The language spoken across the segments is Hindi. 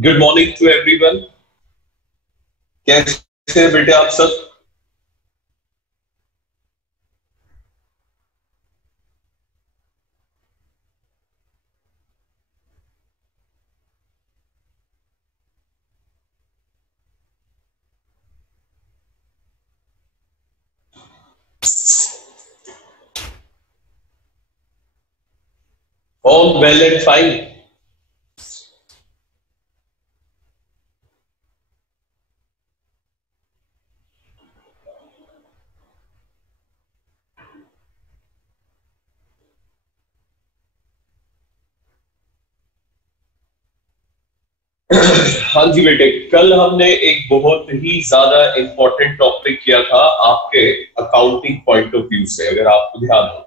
Good morning to everyone. कैसे हैं बेटे आप सब? All well and fine. हाँ जी बेटे, कल हमने एक बहुत ही ज्यादा इंपॉर्टेंट टॉपिक किया था आपके अकाउंटिंग पॉइंट ऑफ व्यू से, अगर आपको ध्यान हो।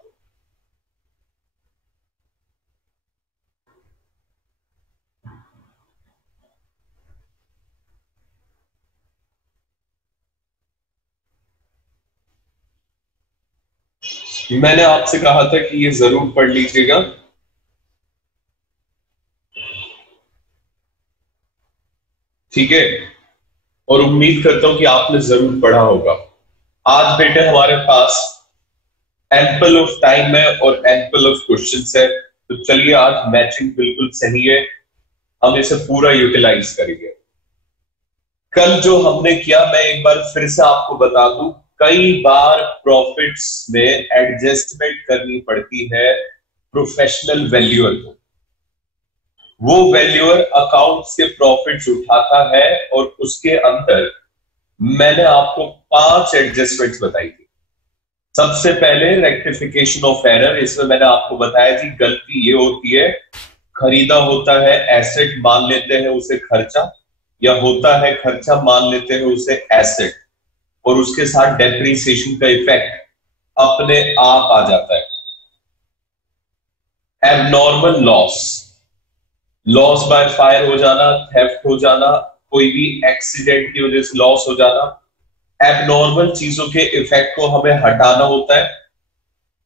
मैंने आपसे कहा था कि ये जरूर पढ़ लीजिएगा। ठीक है, और उम्मीद करता हूं कि आपने जरूर पढ़ा होगा। आज बेटे हमारे पास एम्पल ऑफ टाइम है और एम्पल ऑफ क्वेश्चंस है, तो चलिए आज मैचिंग बिल्कुल सही है, हम इसे पूरा यूटिलाइज करेंगे। कल जो हमने किया मैं एक बार फिर से आपको बता दूं, कई बार प्रॉफिट्स में एडजस्टमेंट करनी पड़ती है प्रोफेशनल वैल्यूअर को। वो वैल्यूअर अकाउंट्स के प्रॉफिट्स उठाता है और उसके अंदर मैंने आपको 5 एडजस्टमेंट्स बताई थी। सबसे पहले रेक्टिफिकेशन ऑफ एरर, इसमें मैंने आपको बताया जी गलती ये होती है, खरीदा होता है एसेट मान लेते हैं उसे खर्चा, या होता है खर्चा मान लेते हैं उसे एसेट, और उसके साथ डेप्रिसिएशन का इफेक्ट अपने आप आ जाता है। Abnormal loss, loss by fire हो जाना, थेफ्ट हो जाना, कोई भी एक्सीडेंट की वजह से लॉस हो जाना, एबनॉर्मल चीजों के इफेक्ट को हमें हटाना होता है,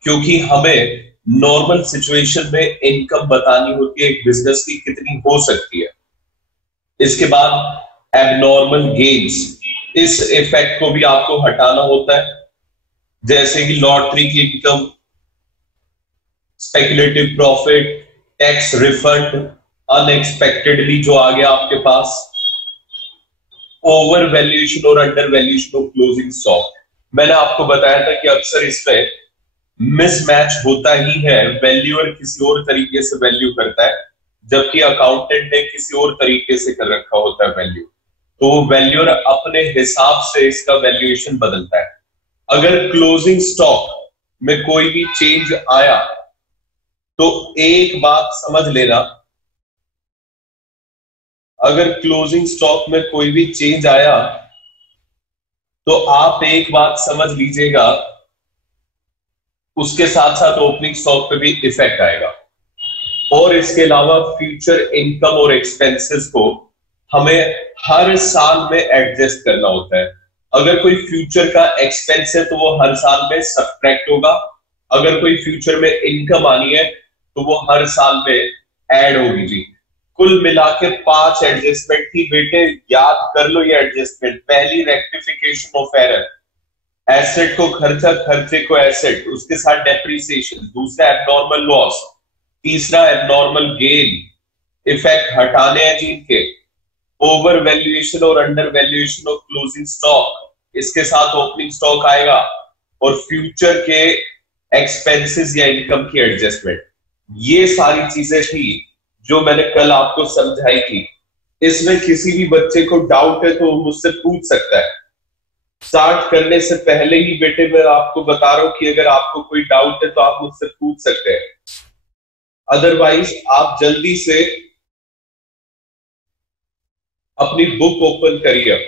क्योंकि हमें नॉर्मल सिचुएशन में इनकम बतानी होती है एक बिजनेस की कितनी हो सकती है। इसके बाद एबनॉर्मल गेन्स, इस इफेक्ट को भी आपको हटाना होता है, जैसे कि लॉटरी की income, speculative profit, tax refund unexpectedly जो आ गया आपके पास, ओवर वैल्यूएशन और under valuation of closing stock. मैंने आपको बताया था कि अक्सर इसमें मिसमैच होता ही है, वैल्यूअर किसी और तरीके से वैल्यू करता है जबकि अकाउंटेंट ने किसी और तरीके से कर रखा होता है वैल्यू, तो वैल्यूअर अपने हिसाब से इसका वैल्यूएशन बदलता है। अगर क्लोजिंग स्टॉक में कोई भी चेंज आया तो एक बात समझ लेना, अगर क्लोजिंग स्टॉक में कोई भी चेंज आया तो आप एक बात समझ लीजिएगा, उसके साथ साथ ओपनिंग स्टॉक पे भी इफेक्ट आएगा। और इसके अलावा फ्यूचर इनकम और एक्सपेंसेस को हमें हर साल में एडजस्ट करना होता है। अगर कोई फ्यूचर का एक्सपेंस है तो वो हर साल में सब्ट्रैक्ट होगा, अगर कोई फ्यूचर में इनकम आनी है तो वो हर साल में ऐड होगी जी। कुल मिला के 5 एडजस्टमेंट थी बेटे, याद कर लो ये एडजस्टमेंट। पहली रेक्टिफिकेशन ऑफ एरर, एसेट को खर्चा, खर्चे को एसेट, उसके साथ डेप्रिसिएशन। दूसरा एबनॉर्मल लॉस, तीसरा एबनॉर्मल गेन, इफेक्ट हटाने हैं जी इनके। ओवर वैल्यूएशन और under valuation of closing stock, इसके साथ ओपनिंग स्टॉक आएगा, और फ्यूचर के एक्सपेंसेस या इनकम की एडजस्टमेंट। ये सारी चीजें थी जो मैंने कल आपको समझाई थी। इसमें किसी भी बच्चे को डाउट है तो मुझसे पूछ सकता है। स्टार्ट करने से पहले ही बेटे मैं आपको बता रहा हूं कि अगर आपको कोई डाउट है तो आप मुझसे पूछ सकते हैं, अदरवाइज आप जल्दी से अपनी बुक ओपन करिए।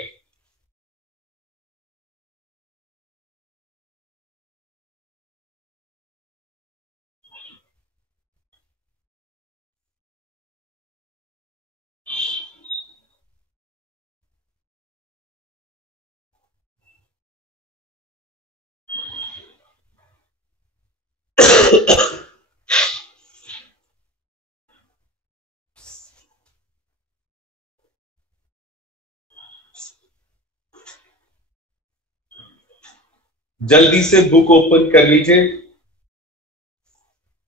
जल्दी से बुक ओपन कर लीजिए।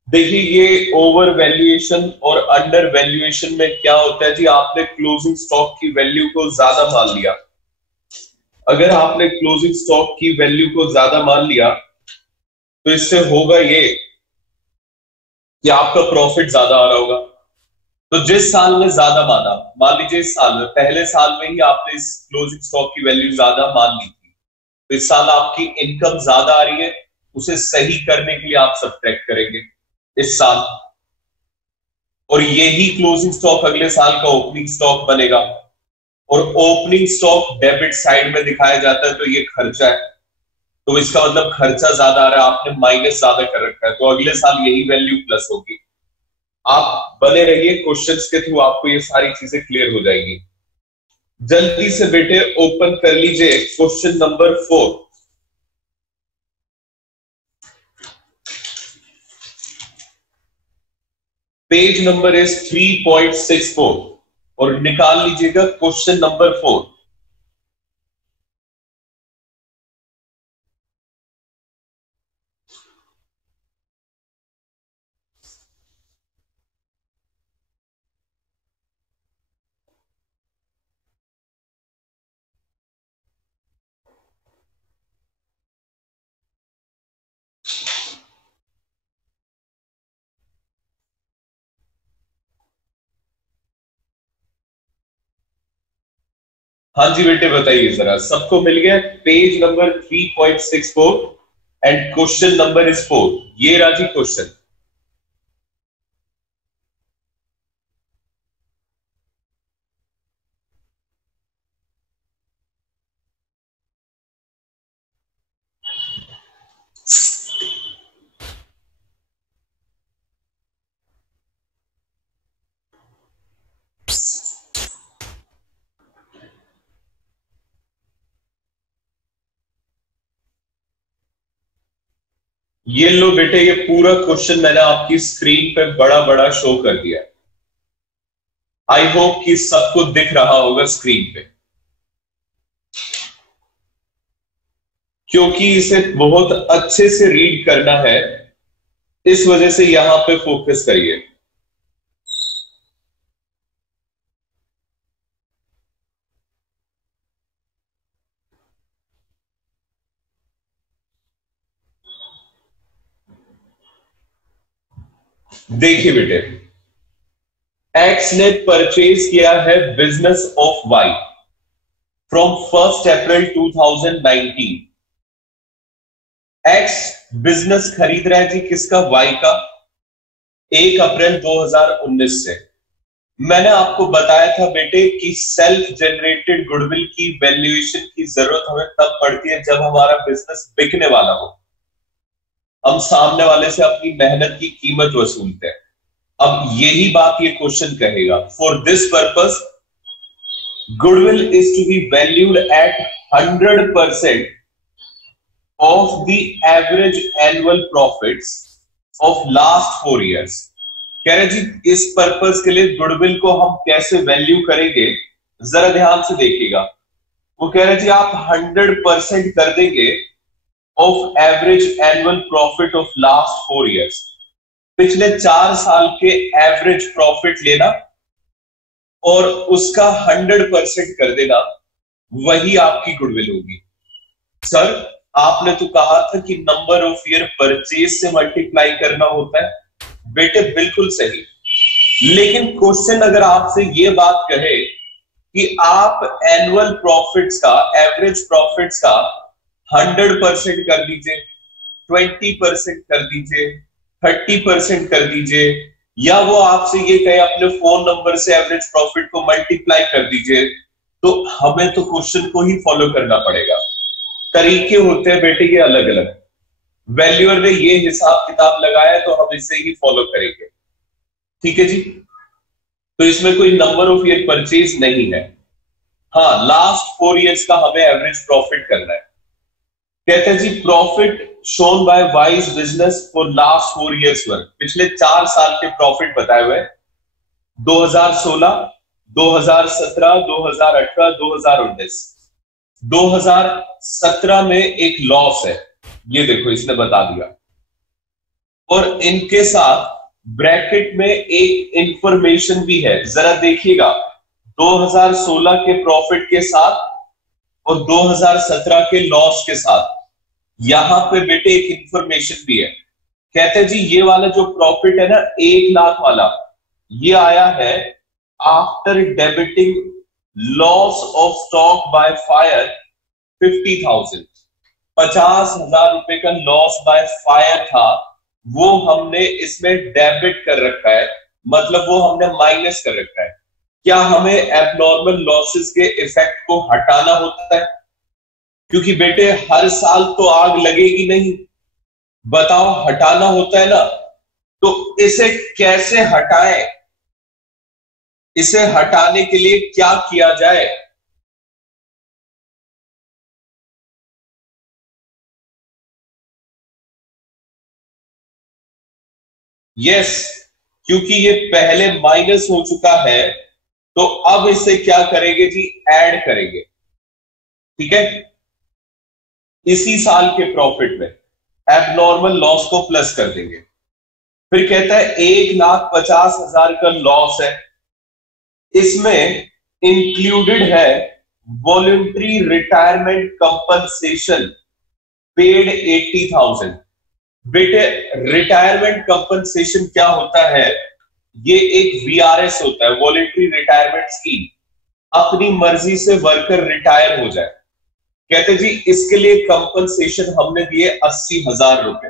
देखिए ये ओवर वैल्यूएशन और अंडर वैल्यूएशन में क्या होता है जी, आपने क्लोजिंग स्टॉक की वैल्यू को ज्यादा मान लिया। अगर आपने क्लोजिंग स्टॉक की वैल्यू को ज्यादा मान लिया तो इससे होगा ये कि आपका प्रॉफिट ज्यादा आ रहा होगा। तो जिस साल में ज्यादा माना, मान लीजिए इस साल में, पहले साल में ही आपने इस क्लोजिंग स्टॉक की वैल्यू ज्यादा मान ली थी, तो इस साल आपकी इनकम ज्यादा आ रही है, उसे सही करने के लिए आप सब्ट्रैक्ट करेंगे इस साल, और यही क्लोजिंग स्टॉक अगले साल का ओपनिंग स्टॉक बनेगा। और ओपनिंग स्टॉक डेबिट साइड में दिखाया जाता है, तो ये खर्चा है, तो इसका मतलब खर्चा ज्यादा आ रहा है, आपने माइनस ज्यादा कर रखा है, तो अगले साल यही वैल्यू प्लस होगी। आप बने रहिए, क्वेश्चंस के थ्रू आपको ये सारी चीजें क्लियर हो जाएगी। जल्दी से बेटे ओपन कर लीजिए question number 4। Page number is 3.64 और निकाल लीजिएगा क्वेश्चन नंबर 4। हाँ जी बेटे बताइए जरा, सबको मिल गया? Page number 3.64 and question number is 4। ये राजी क्वेश्चन। ये लो बेटे, ये पूरा क्वेश्चन मैंने आपकी स्क्रीन पे बड़ा बड़ा शो कर दिया। आई होप कि सबको दिख रहा होगा स्क्रीन पे, क्योंकि इसे बहुत अच्छे से रीड करना है, इस वजह से यहां पे फोकस करिए। देखिए बेटे, एक्स ने परचेज किया है business of Y from 1 April 2019। X business खरीद रहा है जी किसका? वाई का, 1 अप्रैल 2019 से। मैंने आपको बताया था बेटे कि सेल्फ जनरेटेड गुडविल की वैल्यूएशन की जरूरत हमें तब पड़ती है जब हमारा बिजनेस बिकने वाला हो, हम सामने वाले से अपनी मेहनत की कीमत वसूलते हैं। अब यही बात ये क्वेश्चन कहेगा, for this purpose goodwill is to be valued at 100% of the average annual profits of last 4 years। कह रहे जी इस पर्पस के लिए गुडविल को हम कैसे वैल्यू करेंगे, जरा ध्यान से देखिएगा। वो कह रहे जी आप 100% कर देंगे of average annual profit of last 4 years। पिछले 4 साल के एवरेज प्रॉफिट लेना और उसका 100% कर देना, वही आपकी गुडविल होगी। सर आपने तो कहा था कि नंबर ऑफ ईयर परचेज से मल्टीप्लाई करना होता है। बेटे बिल्कुल सही, लेकिन क्वेश्चन अगर आपसे ये बात कहे कि आप एनुअल प्रॉफिट्स का, एवरेज प्रॉफिट्स का 100% कर दीजिए, 20% कर दीजिए, 30% कर दीजिए, या वो आपसे ये कहे अपने फोन नंबर से एवरेज प्रॉफिट को मल्टीप्लाई कर दीजिए, तो हमें तो क्वेश्चन को ही फॉलो करना पड़ेगा। तरीके होते हैं बेटे ये अलग अलग, वैल्यूअर ने ये हिसाब किताब लगाया तो हम इसे ही फॉलो करेंगे। ठीक है जी, तो इसमें कोई नंबर ऑफ ईयर परचेज नहीं है। हाँ, लास्ट 4 years का हमें एवरेज प्रॉफिट करना है। कहते हैं जी profit shown by wise business for last 4 years work, पिछले 4 साल के प्रॉफिट बताए हुए 2016, 2017, 2018, 2019। 2017 में एक लॉस है, ये देखो इसने बता दिया। और इनके साथ ब्रैकेट में एक इंफॉर्मेशन भी है, जरा देखिएगा 2016 के प्रॉफिट के साथ और 2017 के लॉस के साथ यहां पे बेटे एक इंफॉर्मेशन भी है। कहते हैं जी ये वाला जो प्रॉफिट है ना 1 लाख वाला, ये आया है after debiting loss of stock by fire 50,000। 50,000 रुपए का लॉस बाय फायर था, वो हमने इसमें डेबिट कर रखा है, मतलब वो हमने माइनस कर रखा है। क्या हमें एबनॉर्मल लॉसेस के इफेक्ट को हटाना होता है? क्योंकि बेटे हर साल तो आग लगेगी नहीं, बताओ हटाना होता है ना। तो इसे कैसे हटाएं, इसे हटाने के लिए क्या किया जाए? यस, क्योंकि ये पहले माइनस हो चुका है, तो अब इसे क्या करेंगे जी, ऐड करेंगे। ठीक है, इसी साल के प्रॉफिट में एबनॉर्मल लॉस को प्लस कर देंगे। फिर कहता है 1,50,000 का लॉस है, इसमें इंक्लूडेड है वॉलंटरी रिटायरमेंट कंपनसेशन पेड 80,000। बेटे रिटायरमेंट कंपनसेशन क्या होता है? ये एक वीआरएस होता है, वॉलंटरी रिटायरमेंट स्कीम। अपनी मर्जी से वर्कर रिटायर हो जाए, कहते जी इसके लिए कंपनसेशन हमने दिए 80,000 रुपए।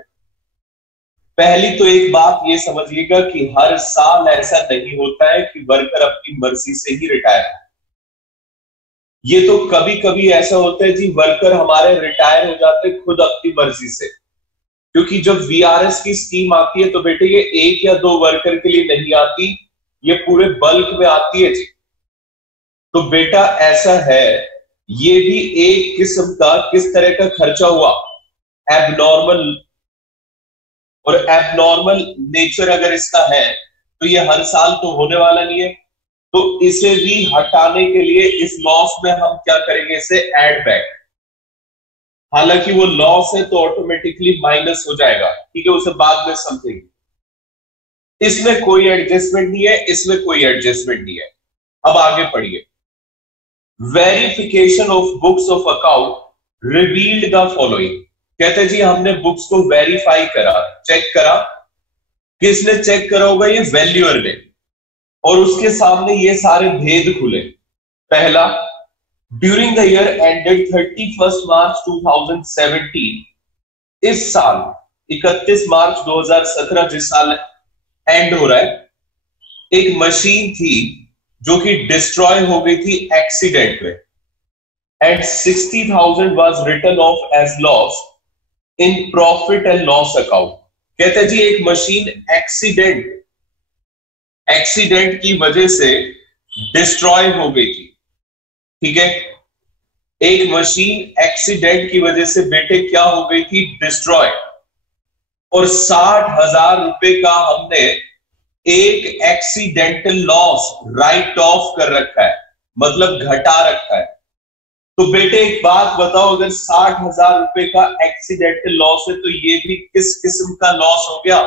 पहली तो एक बात ये समझिएगा कि हर साल ऐसा नहीं होता है कि वर्कर अपनी मर्जी से ही रिटायर हो। ये तो कभी कभी ऐसा होता है जी, वर्कर हमारे रिटायर हो जाते हैं खुद अपनी मर्जी से। क्योंकि जब वीआरएस की स्कीम आती है तो बेटे ये 1 या 2 वर्कर के लिए नहीं आती, ये पूरे बल्क में आती है जी। तो बेटा ऐसा है, ये भी एक किस्म का किस तरह का खर्चा हुआ, एबनॉर्मल। और एबनॉर्मल नेचर अगर इसका है तो ये हर साल तो होने वाला नहीं है, तो इसे भी हटाने के लिए इस लॉस में हम क्या करेंगे, इसे ऐड बैक। हालांकि वो लॉस है तो ऑटोमेटिकली माइनस हो जाएगा, ठीक है, उसे बाद में समझेंगे। इसमें कोई एडजस्टमेंट नहीं है, इसमें कोई एडजस्टमेंट नहीं है। अब आगे पढ़िए। Verification of books of account revealed the following. कहते जी हमने बुक्स को वेरीफाई करा, चेक करा। किसने चेक करा होगा? ये वैल्यूअर ने। और उसके सामने ये सारे भेद खुले। पहला, ड्यूरिंग द ईयर एंडेड 31 मार्च 2017, इस साल 31 मार्च 2017 जिस साल एंड हो रहा है, एक मशीन थी जो कि डिस्ट्रॉय हो गई थी एक्सीडेंट में, and 60,000 was written off as loss in profit and loss account. कहते जी एक मशीन एक्सीडेंट की वजह से डिस्ट्रॉय हो गई थी, ठीक है। एक मशीन एक्सीडेंट की वजह से बेटे क्या हो गई थी, डिस्ट्रॉय। और 60,000 रुपए का हमने एक एक्सीडेंटल लॉस राइट ऑफ कर रखा है, मतलब घटा रखा है। तो बेटे एक बात बताओ, अगर 60,000 रुपए का एक्सीडेंटल लॉस है तो ये भी किस किस्म का लॉस हो गया?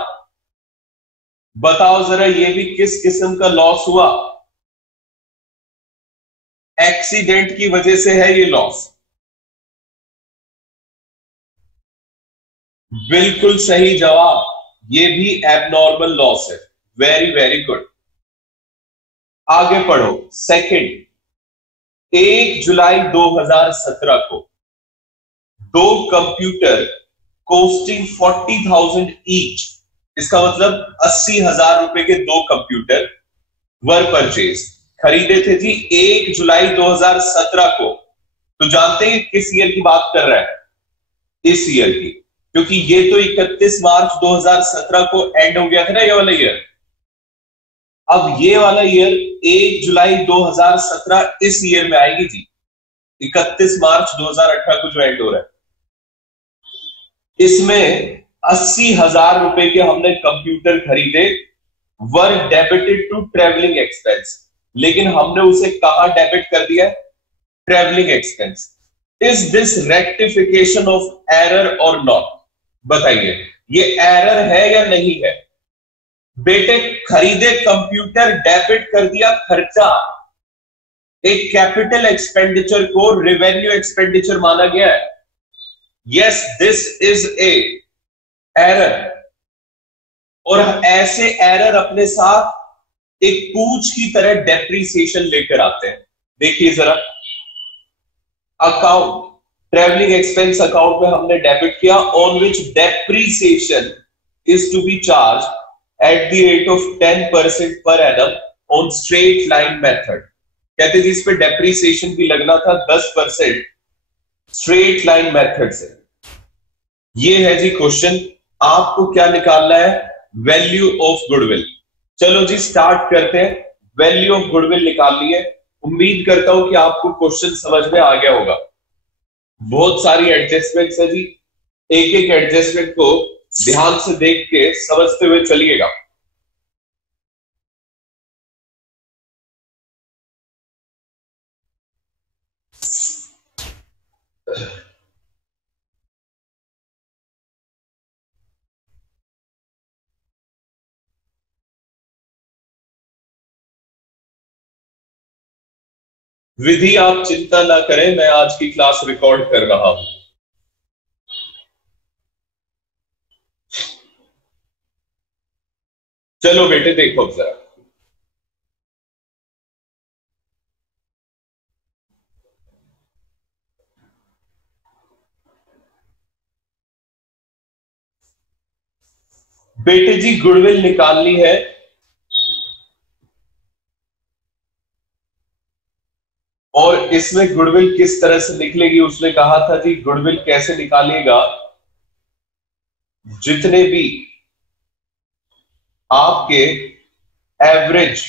बताओ जरा, ये भी किस किस्म का लॉस हुआ? एक्सीडेंट की वजह से है ये लॉस। बिल्कुल सही जवाब, ये भी एबनॉर्मल लॉस है। Very very good. आगे पढ़ो। सेकंड, 1 जुलाई 2017 को 2 कंप्यूटर कॉस्टिंग 40,000 ईच, इसका मतलब 80,000 रुपए के 2 कंप्यूटर वर परचेज, खरीदे थे जी 1 जुलाई 2017 को। तो जानते हैं किस ईयर की बात कर रहा है? इस ईयर की, क्योंकि ये तो 31 मार्च 2017 को एंड हो गया था ना ये वाला ईयर। अब ये वाला ईयर 1 जुलाई 2017 इस ईयर में आएगी जी, 31 मार्च 2018 को जो एंड हो रहा है। इसमें 80,000 रुपए के हमने कंप्यूटर खरीदे, वर डेबिटेड टू ट्रेवलिंग एक्सपेंस, लेकिन हमने उसे कहां डेबिट कर दिया? Travelling expense. Is this rectification of error और नॉट? बताइए ये एरर है या नहीं है? बेटे खरीदे कंप्यूटर, डेबिट कर दिया खर्चा, एक कैपिटल एक्सपेंडिचर को रेवेन्यू एक्सपेंडिचर माना गया है। Yes, this is a error, और ऐसे एरर अपने साथ एक पूंछ की तरह डेप्रीसिएशन लेकर आते हैं। देखिए जरा, अकाउंट ट्रेवलिंग एक्सपेंस अकाउंट में हमने डेबिट किया, on which depreciation is to be charged at the rate of 10% per annum on straight line method. कहते जी इस पे डेप्रीसिएशन भी लगना था 10% स्ट्रेट लाइन मेथड से। ये है जी क्वेश्चन, आपको क्या निकालना है? Value of goodwill. चलो जी स्टार्ट करते हैं। वैल्यू ऑफ गुडविल निकाल लिए। उम्मीद करता हूं कि आपको क्वेश्चन समझ में आ गया होगा। बहुत सारी एडजस्टमेंट्स है जी, एक एक एडजस्टमेंट को ध्यान से देख के समझते हुए चलिएगा। विधि आप चिंता ना करें, मैं आज की क्लास रिकॉर्ड कर रहा हूं। चलो बेटे देखो जरा, बेटे जी गुडविल निकालनी है, और इसमें गुडविल किस तरह से निकलेगी उसने कहा था जी। गुडविल कैसे निकालिएगा? जितने भी आपके एवरेज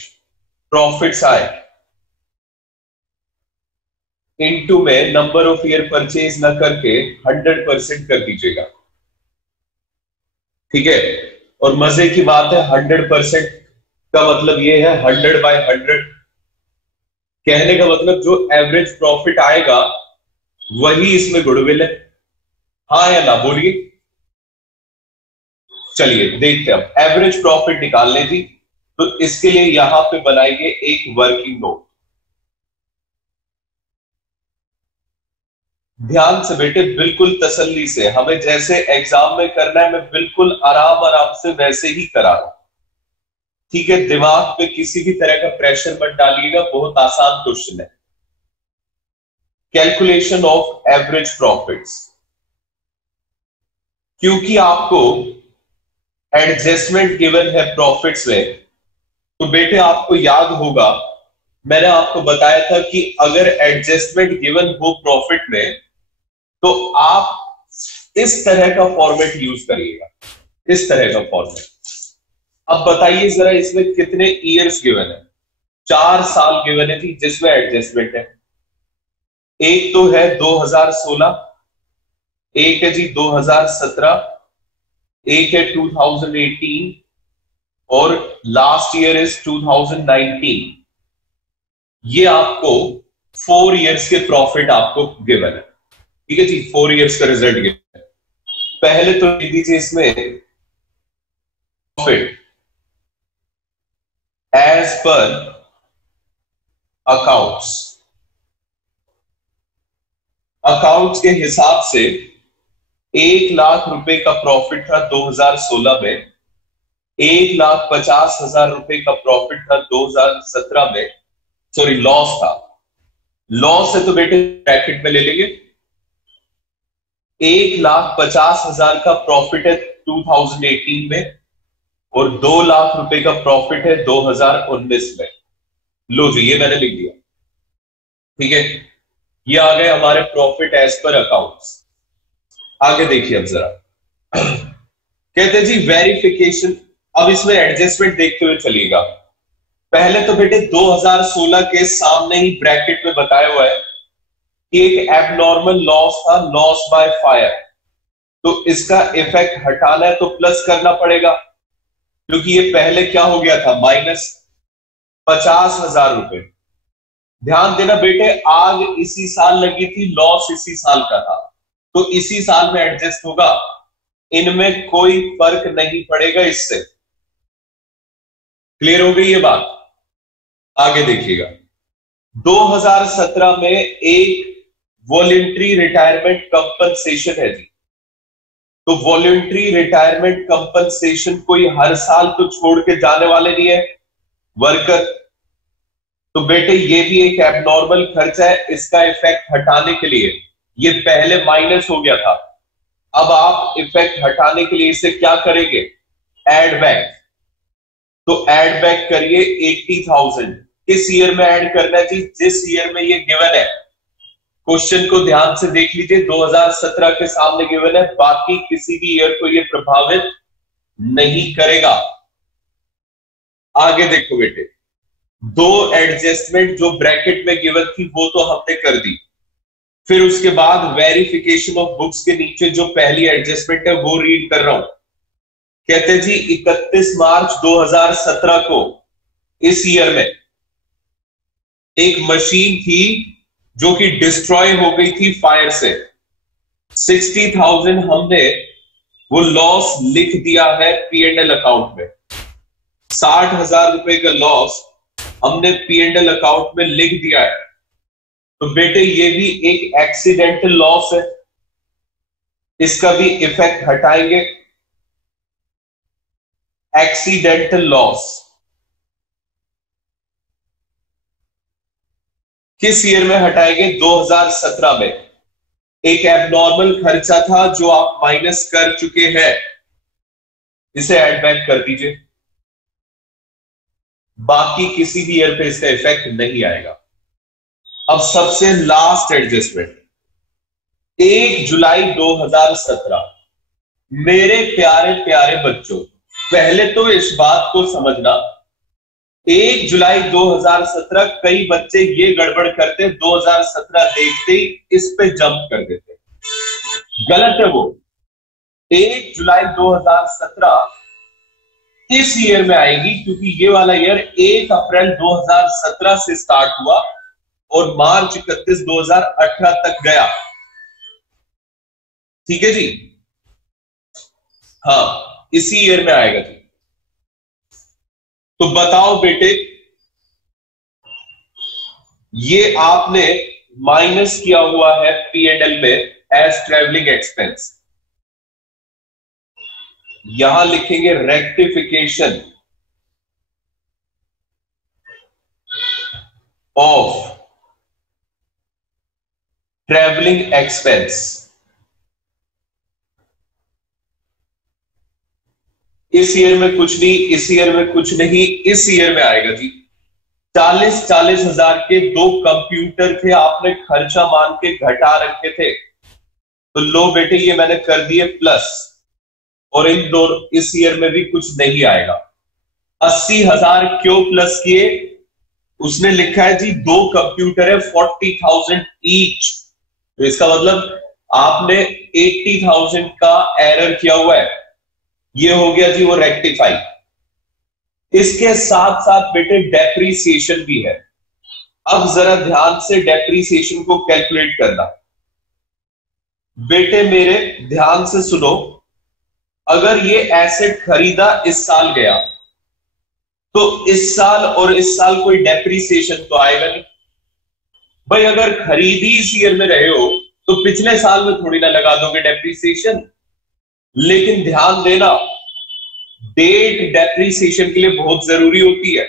प्रॉफिट्स आए इनटू में नंबर ऑफ ईयर परचेज न करके 100% कर दीजिएगा, ठीक है। और मजे की बात है 100% का मतलब ये है 100/100। कहने का मतलब जो एवरेज प्रॉफिट आएगा वही इसमें गुडविल है। हाँ या ना बोलिए। चलिए देखते हैं, अब एवरेज प्रॉफिट निकालने थी तो इसके लिए यहां पे बनाएंगे एक वर्किंग नोट। ध्यान से बेटे, बिल्कुल तसल्ली से, हमें जैसे एग्जाम में करना है मैं बिल्कुल आराम आराम से वैसे ही करा रहा हूं, ठीक है। दिमाग पे किसी भी तरह का प्रेशर मत डालिएगा, बहुत आसान क्वेश्चन है। कैलकुलेशन ऑफ एवरेज प्रॉफिट्स, क्योंकि आपको एडजस्टमेंट गिवन है प्रॉफिट्स में, तो बेटे आपको याद होगा मैंने आपको बताया था कि अगर एडजस्टमेंट गिवन हो प्रॉफिट में तो आप इस तरह का फॉर्मेट यूज करिएगा, इस तरह का फॉर्मेट। अब बताइए जरा इसमें कितने ईयर्स गिवन है? 4 साल गिवन है थी जिसमें एडजस्टमेंट है। एक तो है 2016, एक है जी 2017, एक है 2018 और लास्ट ईयर इज 2019। ये आपको 4 इयर्स के प्रॉफिट आपको गिवन है, ठीक है जी। 4 इयर्स का रिजल्ट गिवन है। पहले तो लिख दीजिए इसमें profit as per accounts. Accounts के हिसाब से 1 लाख रुपए का प्रॉफिट था 2016 में, 1,50,000 रुपए का प्रॉफिट था 2017 में, सॉरी लॉस था। लॉस है तो बेटे ब्रैकेट में ले लेंगे। 1,50,000 का प्रॉफिट है 2018 में और 2 लाख रुपए का प्रॉफिट है 2019 में। लो जी ये मैंने लिख दिया, ठीक है। ये आ गए हमारे प्रॉफिट एज पर अकाउंट्स। आगे देखिए अब जरा, कहते हैं जी वेरिफिकेशन। अब इसमें एडजस्टमेंट देखते हुए चलिएगा। पहले तो बेटे 2016 के सामने ही ब्रैकेट में बताया हुआ है कि एक एबनॉर्मल लॉस था, लॉस बाय फायर, तो इसका इफेक्ट हटाना है तो प्लस करना पड़ेगा, क्योंकि ये पहले क्या हो गया था, -50,000 रुपए। ध्यान देना बेटे, आग इसी साल लगी थी, लॉस इसी साल का था, तो इसी साल में एडजस्ट होगा। इनमें कोई फर्क नहीं पड़ेगा इससे। क्लियर हो गई ये बात? आगे देखिएगा, 2017 में एक वॉलेंट्री रिटायरमेंट कंपनसेशन है जी। तो वॉलेंट्री रिटायरमेंट कंपनसेशन कोई हर साल तो छोड़ के जाने वाले नहीं है वर्कर। तो बेटे ये भी एक एबनॉर्मल खर्चा है, इसका इफेक्ट हटाने के लिए, ये पहले माइनस हो गया था, अब आप इफेक्ट हटाने के लिए इसे क्या करेंगे, एड बैक। तो एड बैक करिए 80,000। किस ईयर में ऐड करना है जी? जिस ईयर में ये गिवन है। क्वेश्चन को ध्यान से देख लीजिए, 2017 के सामने गिवन है, बाकी किसी भी ईयर को ये प्रभावित नहीं करेगा। आगे देखो बेटे, दो एडजस्टमेंट जो ब्रैकेट में गिवन थी वो तो हमने कर दी, फिर उसके बाद वेरिफिकेशन ऑफ बुक्स के नीचे जो पहली एडजस्टमेंट है वो रीड कर रहा हूं। कहते जी 31 मार्च 2017 को इस ईयर में एक मशीन थी जो कि डिस्ट्रॉय हो गई थी फायर से। 60,000 हमने वो लॉस लिख दिया है P&L अकाउंट में। 60,000 रुपए का लॉस हमने P&L अकाउंट में लिख दिया है। तो बेटे ये भी एक एक्सीडेंटल लॉस है, इसका भी इफेक्ट हटाएंगे। एक्सीडेंटल लॉस किस ईयर में हटाएंगे? 2017 में। एक एबनॉर्मल खर्चा था जो आप माइनस कर चुके हैं, इसे ऐड बैक कर दीजिए। बाकी किसी भी ईयर पे इसका इफेक्ट नहीं आएगा। अब सबसे लास्ट एडजस्टमेंट, 1 जुलाई 2017। मेरे प्यारे प्यारे बच्चों, पहले तो इस बात को समझना, 1 जुलाई 2017 कई बच्चे ये गड़बड़ करते, 2017 देखते ही इस पे जंप कर देते। गलत है वो। 1 जुलाई 2017 इस ईयर में आएगी, क्योंकि ये वाला ईयर 1 अप्रैल 2017 से स्टार्ट हुआ और मार्च 31 2018 तक गया। ठीक है जी? हाँ, इसी ईयर में आएगा जी। तो बताओ बेटे, ये आपने माइनस किया हुआ है P&L में एज ट्रेवलिंग एक्सपेंस। यहां लिखेंगे रेक्टिफिकेशन ऑफ ट्रेवलिंग एक्सपेंस। इस ईयर में कुछ नहीं, इस ईयर में कुछ नहीं, इस ईयर में आएगा जी। 40 हजार के 2 कंप्यूटर थे, आपने खर्चा मान के घटा रखे थे, तो लो बेटे ये मैंने कर दिए प्लस, और इन दोनों इस ईयर में भी कुछ नहीं आएगा। 80,000 क्यों प्लस किए? उसने लिखा है जी 2 कंप्यूटर है 40,000 ईच, तो इसका मतलब आपने 80,000 का एरर किया हुआ है। ये हो गया जी वो रेक्टिफाई। इसके साथ साथ बेटे डेप्रीसिएशन भी है। अब जरा ध्यान से डेप्रीसिएशन को कैलकुलेट करना। बेटे मेरे ध्यान से सुनो, अगर ये एसेट खरीदा इस साल गया, तो इस साल और इस साल कोई डेप्रीसिएशन तो आएगा नहीं। भाई अगर खरीदी इस ईयर में रहे हो तो पिछले साल में थोड़ी ना लगा दोगे डेप्रीसिएशन। लेकिन ध्यान देना, डेट डेप्रीसिएशन के लिए बहुत जरूरी होती है।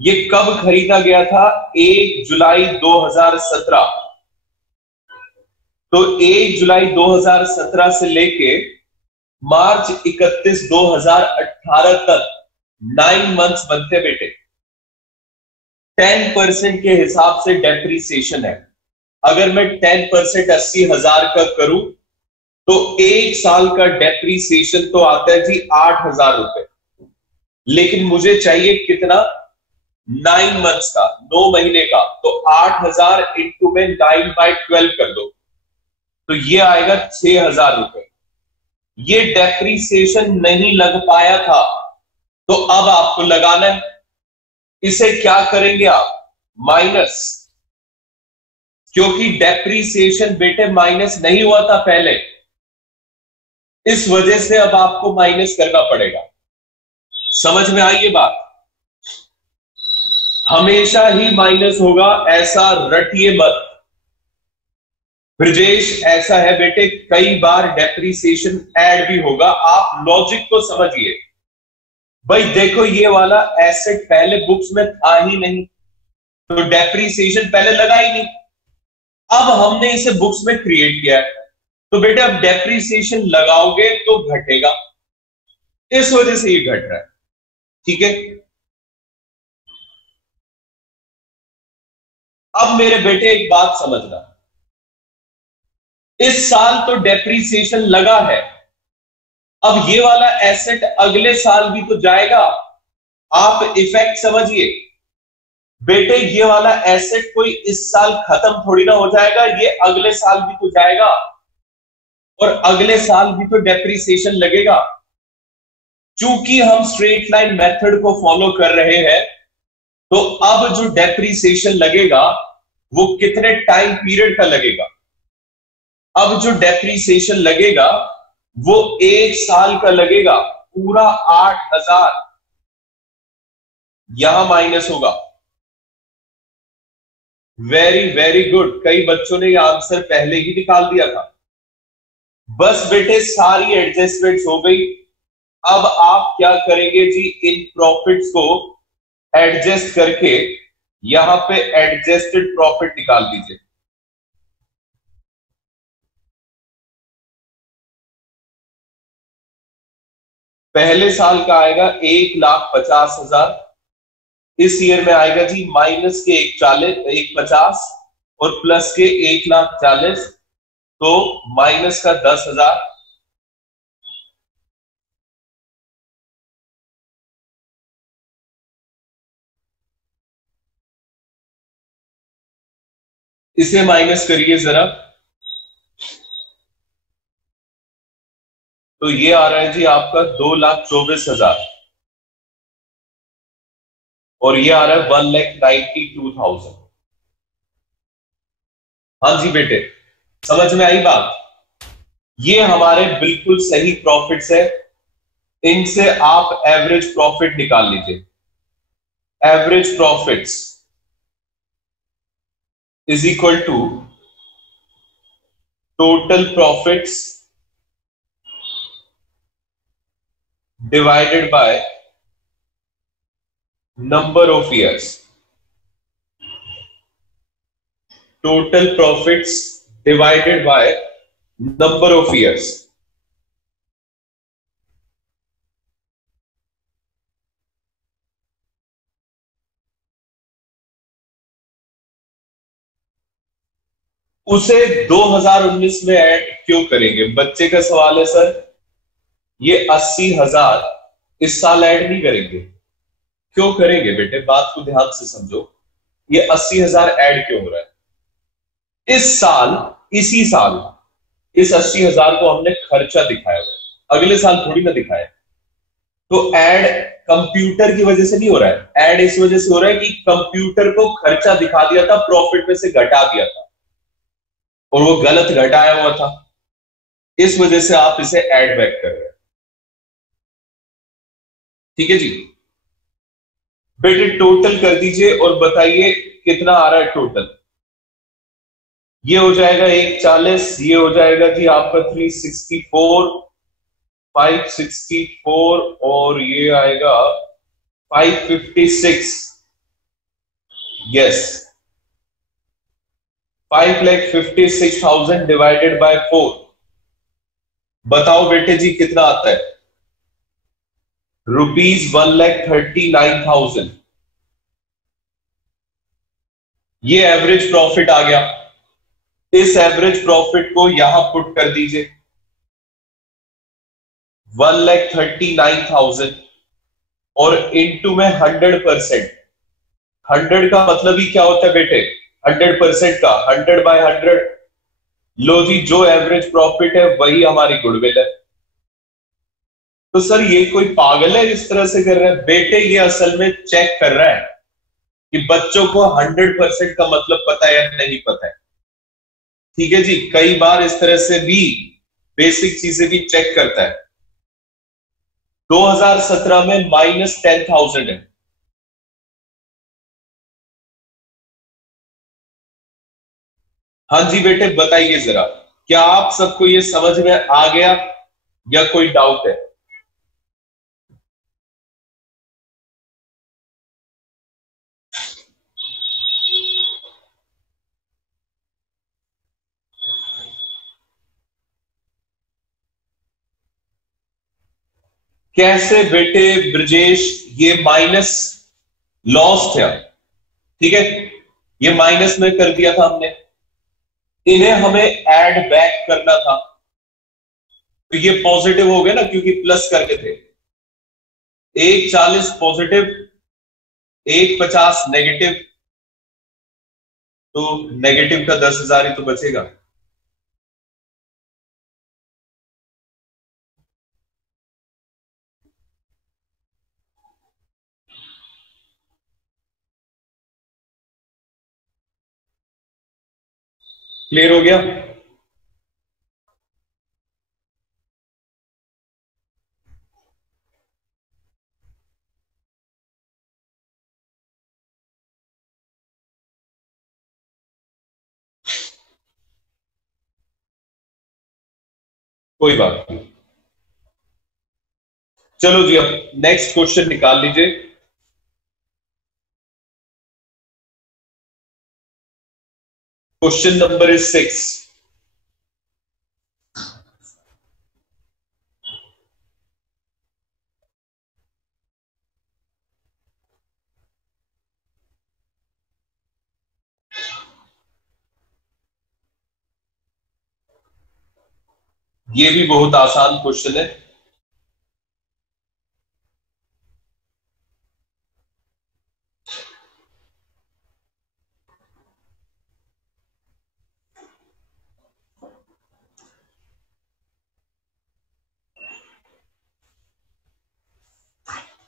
ये कब खरीदा गया था? 1 जुलाई 2017। तो 1 जुलाई 2017 से लेके मार्च 31 2018 तक 9 मंथ्स बनते बेटे। 10% के हिसाब से डेप्रीसिएशन है। अगर मैं 10% 80,000 का करूं तो 1 साल का डेप्रीसिएशन तो आता है जी 8,000 रुपए। लेकिन मुझे चाहिए कितना? 9 मंथ्स का, 9 महीने का। तो 8,000 इंटू में 9/12 कर दो, तो ये आएगा 6,000 रुपए। ये डेप्रीसिएशन नहीं लग पाया था, तो अब आपको लगाना है। इसे क्या करेंगे आप? माइनस, क्योंकि डेप्रीसिएशन बेटे माइनस नहीं हुआ था पहले। इस वजह से अब आपको माइनस करना पड़ेगा। समझ में आई ये बात? हमेशा ही माइनस होगा, ऐसा रटिए मत। ब्रजेश ऐसा है बेटे, कई बार डेप्रीसिएशन ऐड भी होगा, आप लॉजिक को समझिए। भाई देखो, ये वाला एसेट पहले बुक्स में था ही नहीं, तो डेप्रीसिएशन पहले लगा ही नहीं। अब हमने इसे बुक्स में क्रिएट किया है, तो बेटे अब डेप्रीसिएशन लगाओगे तो घटेगा, इस वजह से ये घट रहा है। ठीक है, अब मेरे बेटे एक बात समझना, इस साल तो डेप्रीसिएशन लगा है, अब ये वाला एसेट अगले साल भी तो जाएगा। आप इफेक्ट समझिए बेटे, ये वाला एसेट कोई इस साल खत्म थोड़ी ना हो जाएगा, ये अगले साल भी तो जाएगा और अगले साल भी तो डेप्रीसिएशन लगेगा। चूंकि हम स्ट्रेट लाइन मेथड को फॉलो कर रहे हैं, तो अब जो डेप्रीसिएशन लगेगा वो कितने टाइम पीरियड का लगेगा? अब जो डेप्रीसिएशन लगेगा वो 1 साल का लगेगा, पूरा 8,000 यहां माइनस होगा। वेरी वेरी गुड, कई बच्चों ने यह आंसर पहले ही निकाल दिया था। बस बेटे सारी एडजस्टमेंट्स हो गई। अब आप क्या करेंगे जी, इन प्रॉफिट्स को एडजस्ट करके यहां पे एडजस्टेड प्रॉफिट निकाल दीजिए। पहले साल का आएगा 1,50,000, इस ईयर में आएगा जी माइनस के 1,50 और प्लस के 1,40,000, तो माइनस का 10,000। इसे माइनस करिए जरा, तो ये आ रहा है जी आपका 2,24,000 और ये आ रहा है 1,92,000। हाँ जी बेटे, समझ में आई बात? ये हमारे बिल्कुल सही प्रॉफिट्स है, इनसे आप एवरेज प्रॉफिट निकाल लीजिए। Average profits is equal to total profits divided by number of years. Total profits divided by number of years. उसे 2019 में ऐड क्यों करेंगे? बच्चे का सवाल है सर। ये 80,000 इस साल ऐड नहीं करेंगे, क्यों करेंगे बेटे? बात को ध्यान से समझो, ये 80,000 ऐड क्यों हो रहा है इस साल? इसी साल इस 80,000 को हमने खर्चा दिखाया हुआ है, अगले साल थोड़ी ना दिखाया। तो ऐड कंप्यूटर की वजह से नहीं हो रहा है, ऐड इस वजह से हो रहा है कि कंप्यूटर को खर्चा दिखा दिया था, प्रॉफिट में से घटा दिया था और वो गलत घटाया हुआ था, इस वजह से आप इसे ऐड बैक कर रहे हैं। ठीक है जी बेटे, टोटल कर दीजिए और बताइए कितना आ रहा है टोटल। ये हो जाएगा 140, ये हो जाएगा जी आपका 364, 564 और ये आएगा 556। Yes, 5,56,000 divided by 4। बताओ बेटे जी कितना आता है? ₹1,39,000। ये एवरेज प्रॉफिट आ गया। इस एवरेज प्रॉफिट को यहां पुट कर दीजिए, 1,39,000 और इनटू में 100%। 100 का मतलब ही क्या होता है बेटे? 100% का 100/100। लो जी, जो एवरेज प्रॉफिट है वही हमारी गुडविल है। तो सर ये कोई पागल है इस तरह से कर रहा है? बेटे ये असल में चेक कर रहा है कि बच्चों को 100% का मतलब पता है या नहीं पता है। ठीक है जी, कई बार इस तरह से भी बेसिक चीजें भी चेक करता है। 2017 में -10,000 है। हाँ जी बेटे बताइए जरा, क्या आप सबको ये समझ में आ गया या कोई डाउट है? कैसे बेटे ब्रजेश, ये माइनस लॉस था, ठीक है, ये माइनस में कर दिया था हमने, इन्हें हमें ऐड बैक करना था, तो ये पॉजिटिव हो गया ना क्योंकि प्लस करके थे। 140 पॉजिटिव, 150 नेगेटिव, तो नेगेटिव का 10,000 ही तो बचेगा। क्लियर हो गया? कोई बात नहीं, चलो जी अब नेक्स्ट क्वेश्चन निकाल लीजिए। Question number is 6। ये भी बहुत आसान क्वेश्चन है।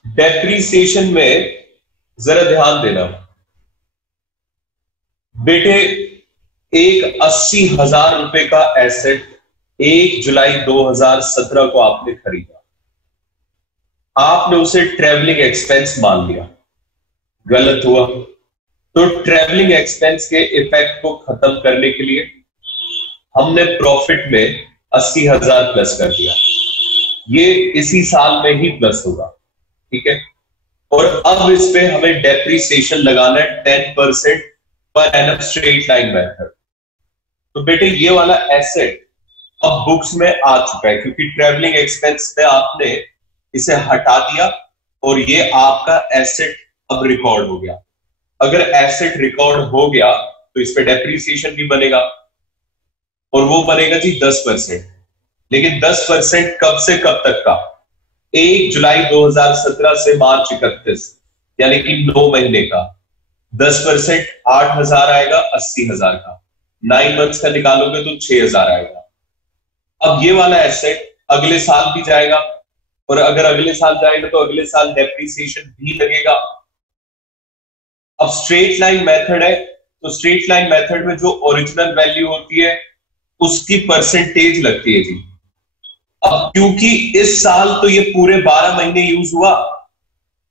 डेप्रीसिएशन में जरा ध्यान देना बेटे, एक 80,000 रुपए का एसेट 1 जुलाई 2017 को आपने खरीदा, आपने उसे ट्रेवलिंग एक्सपेंस मान लिया, गलत हुआ। तो ट्रेवलिंग एक्सपेंस के इफेक्ट को खत्म करने के लिए हमने प्रॉफिट में 80,000 प्लस कर दिया, ये इसी साल में ही प्लस होगा, ठीक है। और अब इस पे हमें डेप्रीसिएशन लगाना है 10% per annum straight line method. तो बेटे ये वाला एसेट अब बुक्स में आ चुका है क्योंकि ट्रेवलिंग एक्सपेंस में आपने इसे हटा दिया और ये आपका एसेट अब रिकॉर्ड हो गया। अगर एसेट रिकॉर्ड हो गया तो इस पे डेप्रीसिएशन भी बनेगा और वो बनेगा जी 10%। लेकिन 10% कब से कब तक का? 1 जुलाई 2017 से मार्च 31, यानी कि 9 महीने का। 10% 8,000 आएगा 80,000 का, 9 मंथ्स का निकालोगे तो 6,000 आएगा। अब ये वाला एसेट अगले साल भी जाएगा और अगर अगले साल जाएगा तो अगले साल डेप्रीसिएशन भी लगेगा। अब स्ट्रेट लाइन मेथड है तो स्ट्रेट लाइन मेथड में जो ओरिजिनल वैल्यू होती है उसकी परसेंटेज लगती है जी। अब क्योंकि इस साल तो ये पूरे 12 महीने यूज हुआ,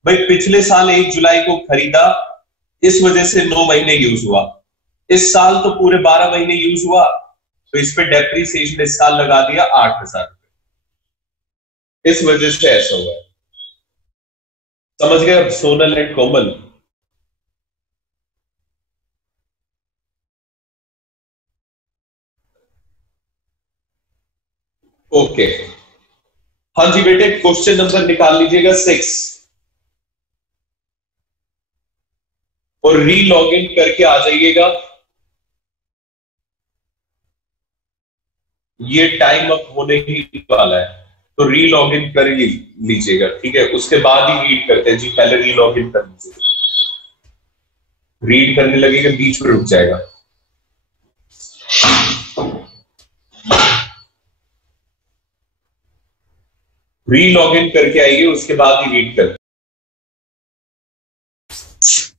भाई पिछले साल 1 जुलाई को खरीदा इस वजह से 9 महीने यूज हुआ, इस साल तो पूरे 12 महीने यूज हुआ, तो इस पे डेप्रीसिएशन इस साल लगा दिया 8,000 रुपए, इस वजह से ऐसा हुआ है। समझ गए अब सोनल एंड कोमल? ओके, हाँ जी बेटे क्वेश्चन नंबर निकाल लीजिएगा 6 और री लॉग इन करके आ जाइएगा। ये टाइम अप होने ही वाला है तो री लॉग इन कर लीजिएगा, ठीक है, उसके बाद ही रीड करते हैं जी। पहले री लॉग इन कर लीजिएगा, रीड करने लगेगा बीच में रुक जाएगा। री लॉग इन करके आइए उसके बाद ही रीड कर।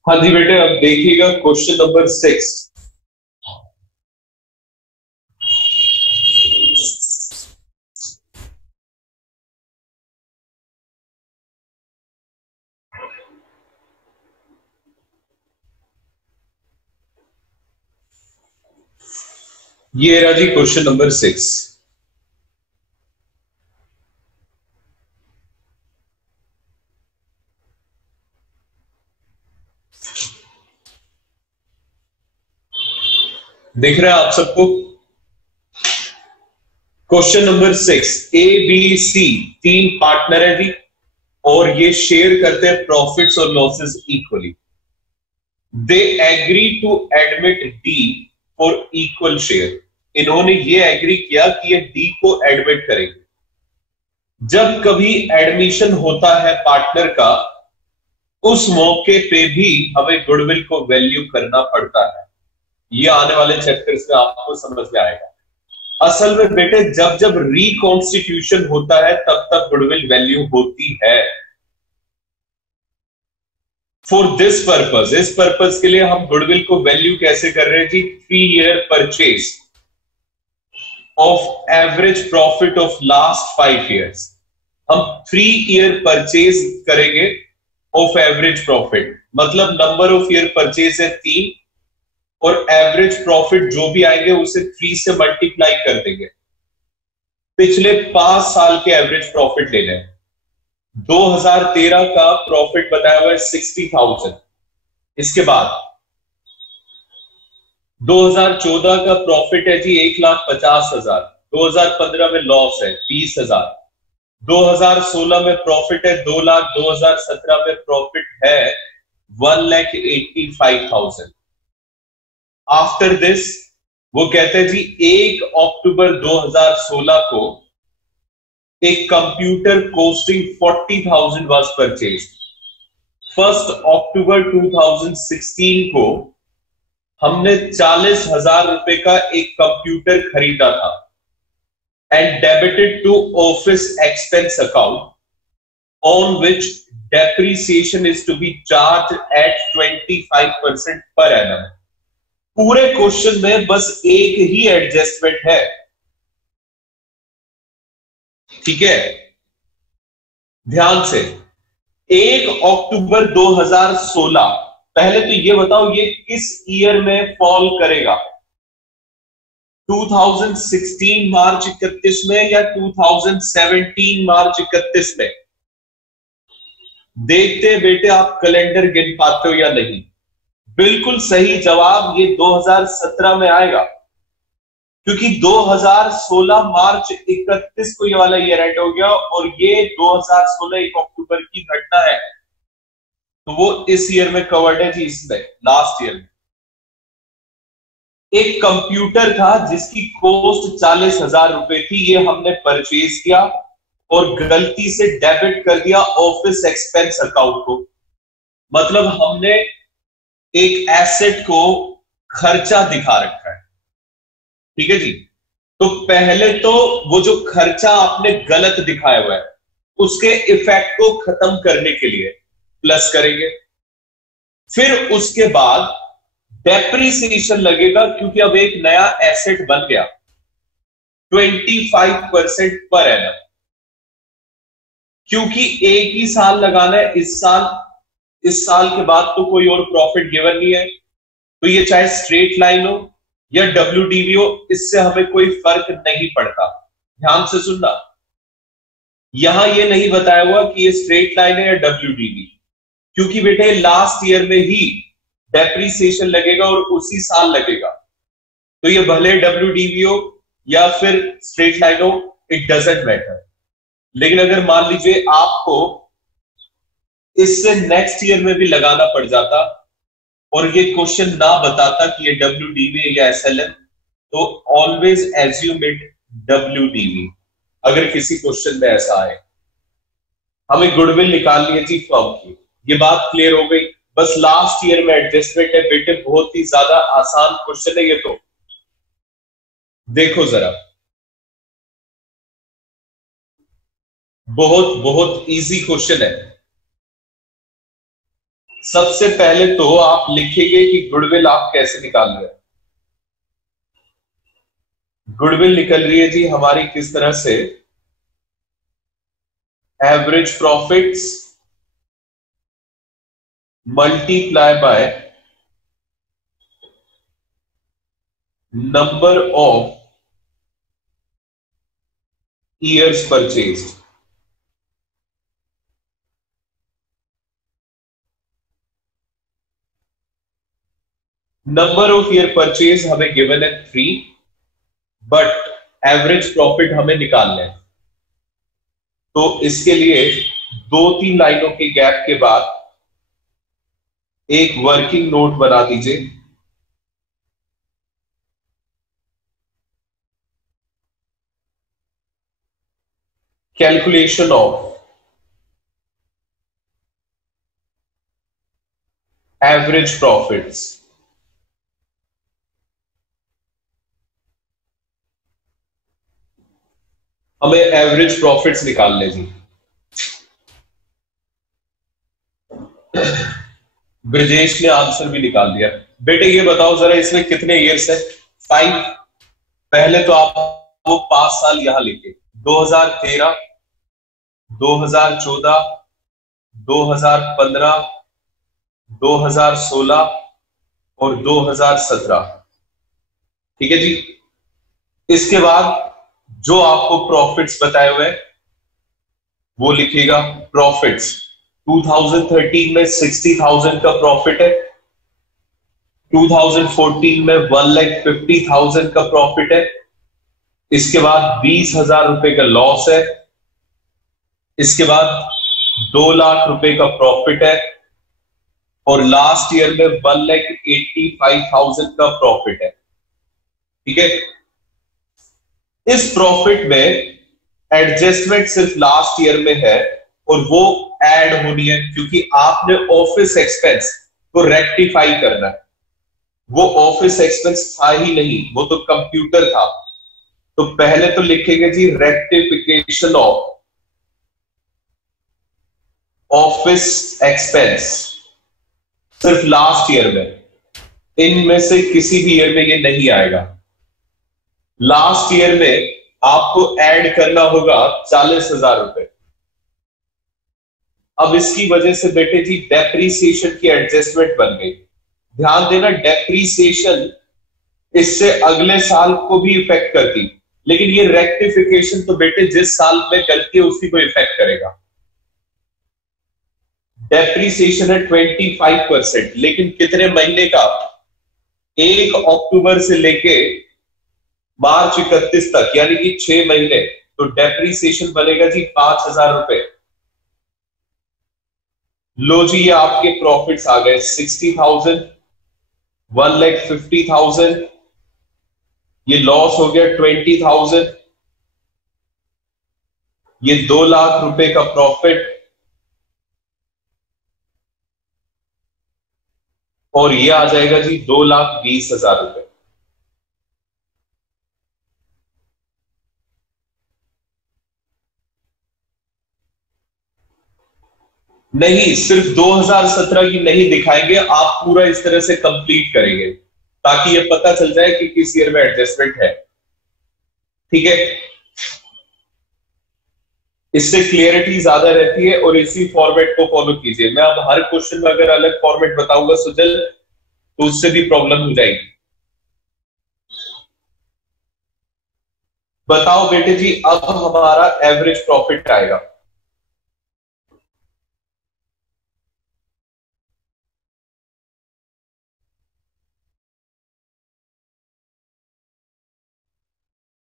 हाँ जी बेटे अब देखिएगा क्वेश्चन नंबर 6। ये रहा जी क्वेश्चन नंबर 6। दिख रहा है आप सबको? Question number 6, A B C तीन पार्टनर है जी, और ये शेयर करते हैं प्रॉफिट्स और losses equally. They agree to admit D for equal share. इन्होंने ये एग्री किया कि ये डी को एडमिट करेंगे। जब कभी एडमिशन होता है पार्टनर का, उस मौके पे भी हमें गुडविल को वैल्यू करना पड़ता है। ये आने वाले चैप्टर्स में आपको समझ में आएगा। असल में बेटे जब जब रिकॉन्स्टिट्यूशन होता है तब तक गुडविल वैल्यू होती है। फॉर दिस पर्पस, इस पर्पस के लिए हम गुडविल को वैल्यू कैसे कर रहे हैं जी? 3-year purchase of average profit of last 5 years। हम 3-year परचेज करेंगे ऑफ एवरेज प्रॉफिट, मतलब नंबर ऑफ ईयर परचेज है 3, और एवरेज प्रॉफिट जो भी आएंगे उसे 3 से मल्टीप्लाई कर देंगे। पिछले 5 साल के एवरेज प्रॉफिट ले लें। 2013 का प्रॉफिट बताया हुआ है 60,000। इसके बाद 2014 का प्रॉफिट है जी 1,50,000। 2015 में लॉस है 20,000। 2016 में प्रॉफिट है 2 लाख। 2017 में प्रॉफिट है 1,85,000। आफ्टर दिस वो कहते हैं जी 1 अक्टूबर 2016 को एक कंप्यूटर कोस्टिंग 40,000 वाज परचेज। 1 अक्टूबर 2016 को हमने 40,000 रुपए का एक कंप्यूटर खरीदा था and debited to office expense account on which depreciation is to be charged at 25% per annum. पूरे क्वेश्चन में बस एक ही एडजस्टमेंट है, ठीक है? ध्यान से, 1 अक्टूबर 2016, पहले तो ये बताओ ये किस ईयर में फॉल करेगा? 2016 मार्च 31 में या 2017 मार्च 31 में? देखते बेटे आप कैलेंडर गिन पाते हो या नहीं। बिल्कुल सही जवाब ये 2017 में आएगा, क्योंकि 2016 मार्च 31 को ये वाला ईयर एंड हो गया और ये 2016 1 अक्टूबर की घटना है, तो वो इस ईयर में कवर्ड है जी, इसमें लास्ट ईयर में। एक कंप्यूटर था जिसकी कॉस्ट 40,000 रुपए थी, ये हमने परचेज किया और गलती से डेबिट कर दिया ऑफिस एक्सपेंस अकाउंट को। मतलब हमने एक एसेट को खर्चा दिखा रखा है, ठीक है जी। तो पहले तो वो जो खर्चा आपने गलत दिखाया हुआ है उसके इफेक्ट को खत्म करने के लिए प्लस करेंगे, फिर उसके बाद डेप्रिसिएशन लगेगा, क्योंकि अब एक नया एसेट बन गया 25% पर एनम। क्योंकि एक ही साल लगाना है, इस साल के बाद तो कोई और प्रॉफिट गिवन नहीं है, तो ये चाहे स्ट्रेट लाइन हो या WDV हो, इससे हमें कोई फर्क नहीं पड़ता। ध्यान से सुनना, यहां ये नहीं बताया हुआ कि ये स्ट्रेट लाइन है या WDV, क्योंकि बेटे लास्ट ईयर में ही डेप्रिसिएशन लगेगा और उसी साल लगेगा, तो ये भले WDV हो या फिर स्ट्रेट लाइन हो, इट डजंट मैटर। लेकिन अगर मान लीजिए आपको इससे नेक्स्ट ईयर में भी लगाना पड़ जाता और ये क्वेश्चन ना बताता कि ये WDV या SLM, तो ऑलवेज एज्यूम इट WDV। अगर किसी क्वेश्चन में ऐसा आए, हमें गुडविल निकालनी है जी फर्म की, ये बात क्लियर हो गई। बस लास्ट ईयर में एडजस्टमेंट है बेटे, बहुत ही ज्यादा आसान क्वेश्चन है ये तो। देखो जरा, बहुत बहुत इजी क्वेश्चन है। सबसे पहले तो आप लिखेंगे कि गुडविल आप कैसे निकाल रहे हैं। गुडविल निकल रही है जी हमारी किस तरह से? Average profits multiply by number of years purchase, number of year purchase हमें गिवन है 3, बट एवरेज प्रॉफिट हमें निकालना है। तो इसके लिए 2-3 लाइनों के गैप के बाद एक वर्किंग नोट बना दीजिए। Calculation of average profits. हमें एवरेज प्रॉफिट्स निकालने जी। ब्रजेश ने आंसर भी निकाल दिया। बेटे ये बताओ जरा, इसमें कितने ईयर्स है? 5। पहले तो आप वो 5 साल यहां लिखे, 2013, 2014, 2015, 2016 और 2017। ठीक है जी। इसके बाद जो आपको प्रॉफिट्स बताए हुए वो लिखिएगा। प्रॉफिट्स 2013 में 60,000 का प्रॉफिट है, 2014 में 1,50,000 का प्रॉफिट है, इसके बाद 20,000 रुपए का लॉस है, इसके बाद 2 लाख रुपए का प्रॉफिट है, और लास्ट ईयर में 1,85,000 का प्रॉफिट है। ठीक है। इस प्रॉफिट में एडजस्टमेंट सिर्फ लास्ट ईयर में है और वो ऐड होनी है, क्योंकि आपने ऑफिस एक्सपेंस को रेक्टिफाई करना है। वो ऑफिस एक्सपेंस था ही नहीं, वो तो कंप्यूटर था। तो पहले तो लिखेंगे जी रेक्टिफिकेशन ऑफ ऑफिस एक्सपेंस सिर्फ लास्ट ईयर में, इनमें से किसी भी ईयर में ये नहीं आएगा। लास्ट ईयर में आपको ऐड करना होगा 40,000 रुपए। अब इसकी वजह से बेटे जी डेप्रीसिएशन की एडजस्टमेंट बन गई। ध्यान देना, डेप्रीसिएशन इससे अगले साल को भी इफेक्ट करती, लेकिन ये रेक्टिफिकेशन तो बेटे जिस साल में गलती है उसी को इफेक्ट करेगा। डेप्रीसिएशन है 25%, लेकिन कितने महीने का? 1 अक्टूबर से लेके मार्च 31 तक, यानी कि 6 महीने। तो डेप्रीसिएशन बनेगा जी 5,000 रुपए। लो जी, ये आपके प्रॉफिट्स आ गए 60,000, 1,50,000, ये लॉस हो गया 20,000, ये 2 लाख रुपए का प्रॉफिट, और ये आ जाएगा जी 2,20,000 रुपए। नहीं, सिर्फ 2017 की नहीं दिखाएंगे, आप पूरा इस तरह से कंप्लीट करेंगे ताकि ये पता चल जाए कि किस ईयर में एडजस्टमेंट है। ठीक है। इससे क्लियरिटी ज्यादा रहती है, और इसी फॉर्मेट को फॉलो कीजिए। मैं अब हर क्वेश्चन में अगर अलग फॉर्मेट बताऊंगा सुजल, तो उससे भी प्रॉब्लम हो जाएगी। बताओ बेटे जी, अब हमारा एवरेज प्रॉफिट आएगा।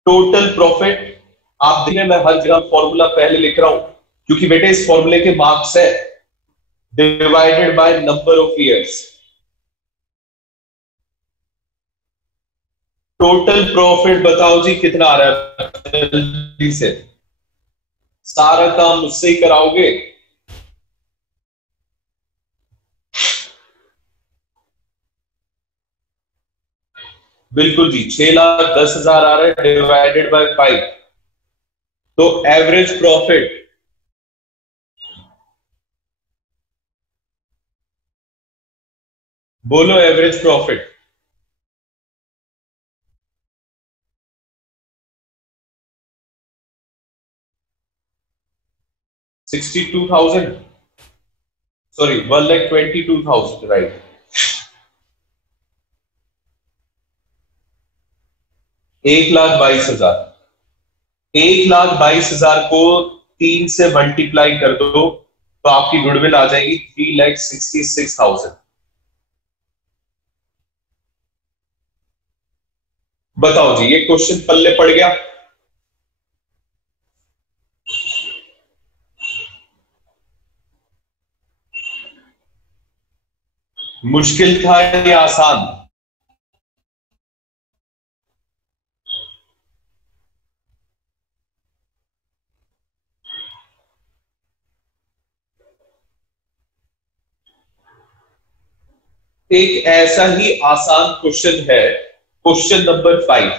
टोटल प्रॉफिट आप देखिए, मैं हर जगह फॉर्मूला पहले लिख रहा हूं क्योंकि बेटे इस फॉर्मूले के मार्क्स है divided by number of years. Total profit बताओ जी कितना आ रहा है? जल्दी से, सारा काम मुझसे ही कराओगे। बिल्कुल जी, 6,10,000 आ रहा है डिवाइडेड बाय 5। तो एवरेज प्रॉफिट बोलो, एवरेज प्रॉफिट। $62,000, sorry 1,22,000, right. 1,22,000। 1,22,000 को 3 से मल्टीप्लाई कर दो तो आपकी गुडविल आ जाएगी 3,66,000। बताओ जी, ये क्वेश्चन पल्ले पड़ गया? मुश्किल था या आसान? एक ऐसा ही आसान क्वेश्चन है, क्वेश्चन नंबर 5।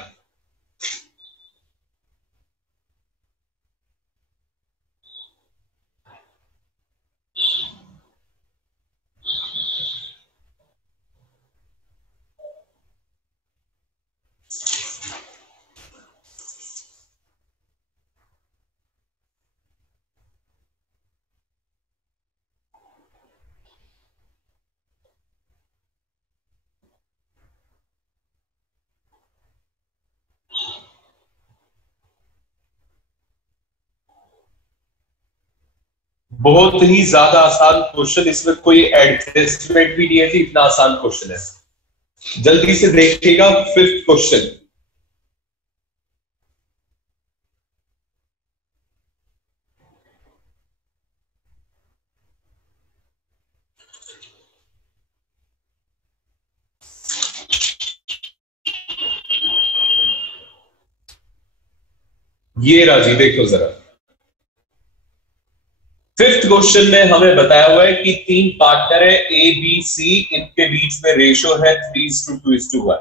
बहुत ही ज्यादा आसान क्वेश्चन, इसमें कोई एडजस्टमेंट भी नहीं है जी, इतना आसान क्वेश्चन है। जल्दी से देखिएगा 5th क्वेश्चन। ये राजी देखो जरा, 5th क्वेश्चन में हमें बताया हुआ है कि 3 पार्टनर है ए बी सी, इनके बीच में रेशो है 3:2:1।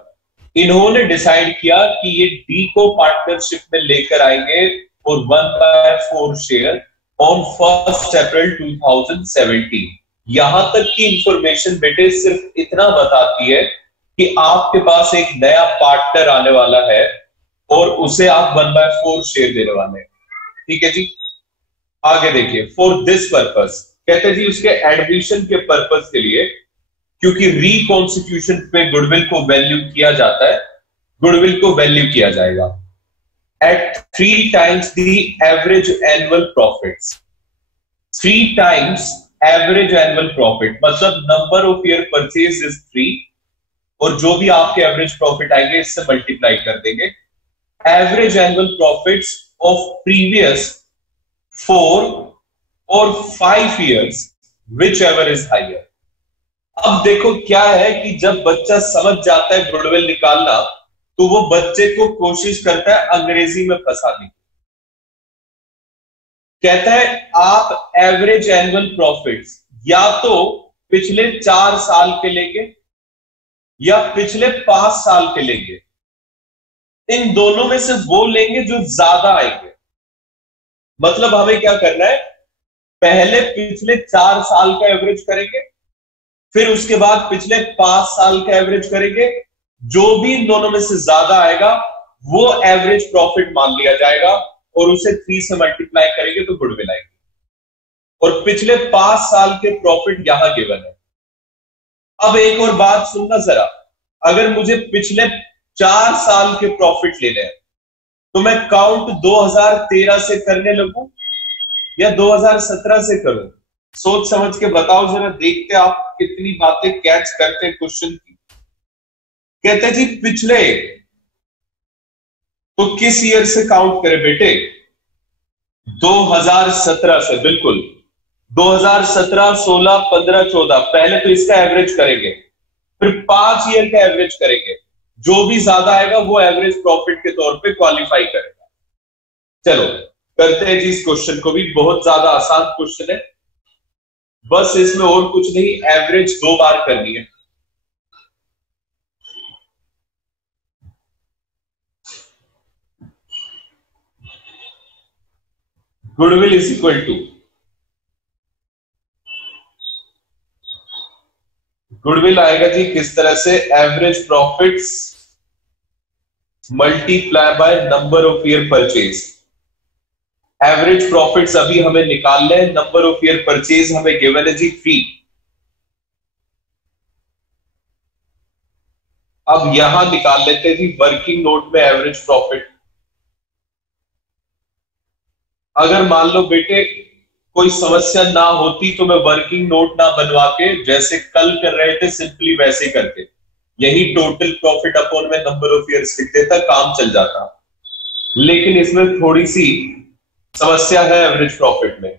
इन्होंने डिसाइड किया कि ये डी को पार्टनरशिप में लेकर आएंगे और 1/4 शेयर ऑन 1 अप्रैल 2017। यहां तक की इंफॉर्मेशन बेटे सिर्फ इतना बताती है कि आपके पास एक नया पार्टनर आने वाला है और उसे आप 1/4 शेयर देने वाले हैं। ठीक है जी, आगे देखिए। फॉर दिस पर्पस, कहते हैं जी उसके एडमिशन के पर्पस के लिए, क्योंकि रिकॉन्स्टिट्यूशन पे गुडविल को वैल्यू किया जाता है, गुडविल को वैल्यू किया जाएगा at 3 times the average annual profits. 3 times average annual profit मतलब number of year purchase is 3, और जो भी आपके एवरेज प्रॉफिट आएंगे इससे मल्टीप्लाई कर देंगे। Average annual profits of previous 4 और 5 years, whichever is higher. अब देखो क्या है कि जब बच्चा समझ जाता है गुडविल निकालना, तो वो बच्चे को कोशिश करता है अंग्रेजी में फंसाने की। कहता है आप एवरेज एनुअल प्रॉफिट्स या तो पिछले 4 साल के लेंगे या पिछले 5 साल के लेंगे, इन दोनों में से वो लेंगे जो ज्यादा आएंगे। मतलब हमें क्या करना है, पहले पिछले 4 साल का एवरेज करेंगे, फिर उसके बाद पिछले 5 साल का एवरेज करेंगे, जो भी इन दोनों में से ज्यादा आएगा वो एवरेज प्रॉफिट मान लिया जाएगा और उसे 3 से मल्टीप्लाई करेंगे तो गुडविल आएगी। और पिछले 5 साल के प्रॉफिट यहां गिवन है। अब एक और बात सुनना जरा, अगर मुझे पिछले 4 साल के प्रॉफिट लेने हैं तो मैं काउंट 2013 से करने लगूं या 2017 से करूं? सोच समझ के बताओ जरा, देखते आप कितनी बातें कैच करते हैं क्वेश्चन की। कहते हैं जी पिछले, तो किस ईयर से काउंट करें बेटे? 2017 से, बिल्कुल। 2017, 16, 15, 14, पहले तो इसका एवरेज करेंगे, फिर 5 ईयर का एवरेज करेंगे, जो भी ज्यादा आएगा वो एवरेज प्रॉफिट के तौर पे क्वालिफाई करेगा। चलो करते हैं जी इस क्वेश्चन को भी, बहुत ज्यादा आसान क्वेश्चन है, बस इसमें और कुछ नहीं, एवरेज 2 बार करनी है। Goodwill is equal to, goodwill आएगा जी किस तरह से, average profits multiply by number of year purchase. Average profits अभी हमें निकालना है, नंबर ऑफ ईयर परचेज हमें गिवन है जी 3। अब यहां निकाल लेते हैं जी वर्किंग नोट में एवरेज प्रॉफिट। अगर मान लो बेटे कोई समस्या ना होती तो मैं वर्किंग नोट ना बनवा के जैसे कल कर रहे थे सिंपली वैसे ही करके यही टोटल प्रॉफिट अपॉन में नंबर ऑफ ईयर्स लिख देता, काम चल जाता। लेकिन इसमें थोड़ी सी समस्या है एवरेज प्रॉफिट में।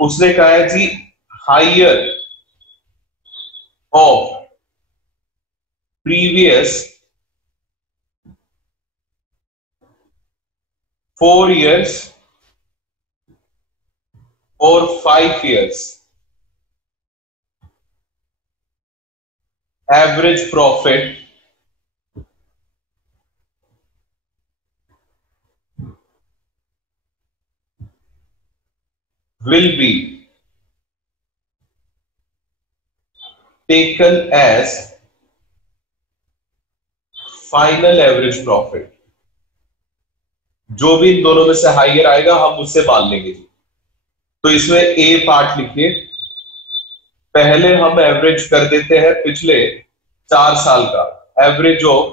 उसने कहा है जी higher of previous 4 years or 5 years average profit will be taken as final average profit. जो भी इन दोनों में से हाइयर आएगा हम उससे मान लेंगे। तो इसमें ए पार्ट लिखिए, पहले हम एवरेज कर देते हैं पिछले 4 साल का एवरेज ऑफ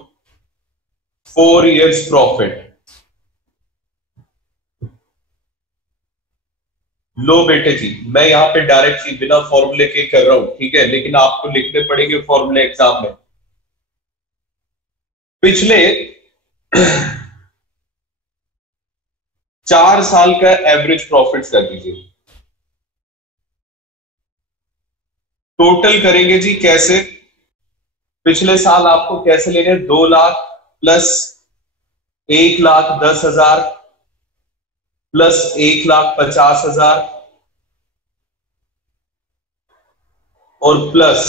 4 years प्रॉफिट। लो बेटे जी, मैं यहां पे डायरेक्ट बिना फॉर्मूले के कर रहा हूं, ठीक है, लेकिन आपको लिखने पड़ेंगे फॉर्मूले एग्जाम में। पिछले 4 साल का एवरेज प्रॉफिट कर दीजिए। टोटल करेंगे जी कैसे? पिछले साल आपको कैसे लेने? 2 लाख प्लस 1,10,000 प्लस 1,50,000 और प्लस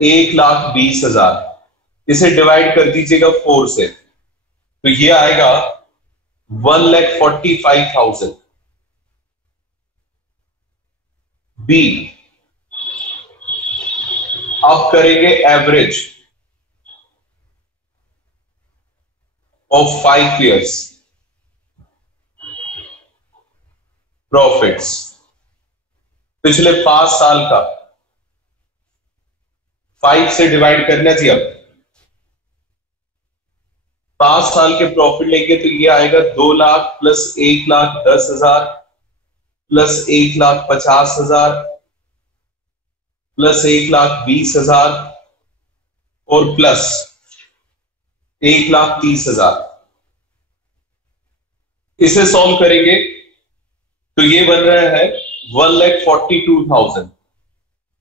1,20,000। इसे डिवाइड कर दीजिएगा 4 से, तो ये आएगा 1,45,000। बी, अब करेंगे एवरेज ऑफ 5 years प्रॉफिट्स। पिछले 5 साल का 5 से डिवाइड करना जी। अब 5 साल के प्रॉफिट लेंगे तो ये आएगा 2 लाख प्लस 1,10,000 प्लस 1,50,000 प्लस 1,20,000 और प्लस 1,30,000। इसे सॉल्व करेंगे तो ये बन रहा है 1,42,000।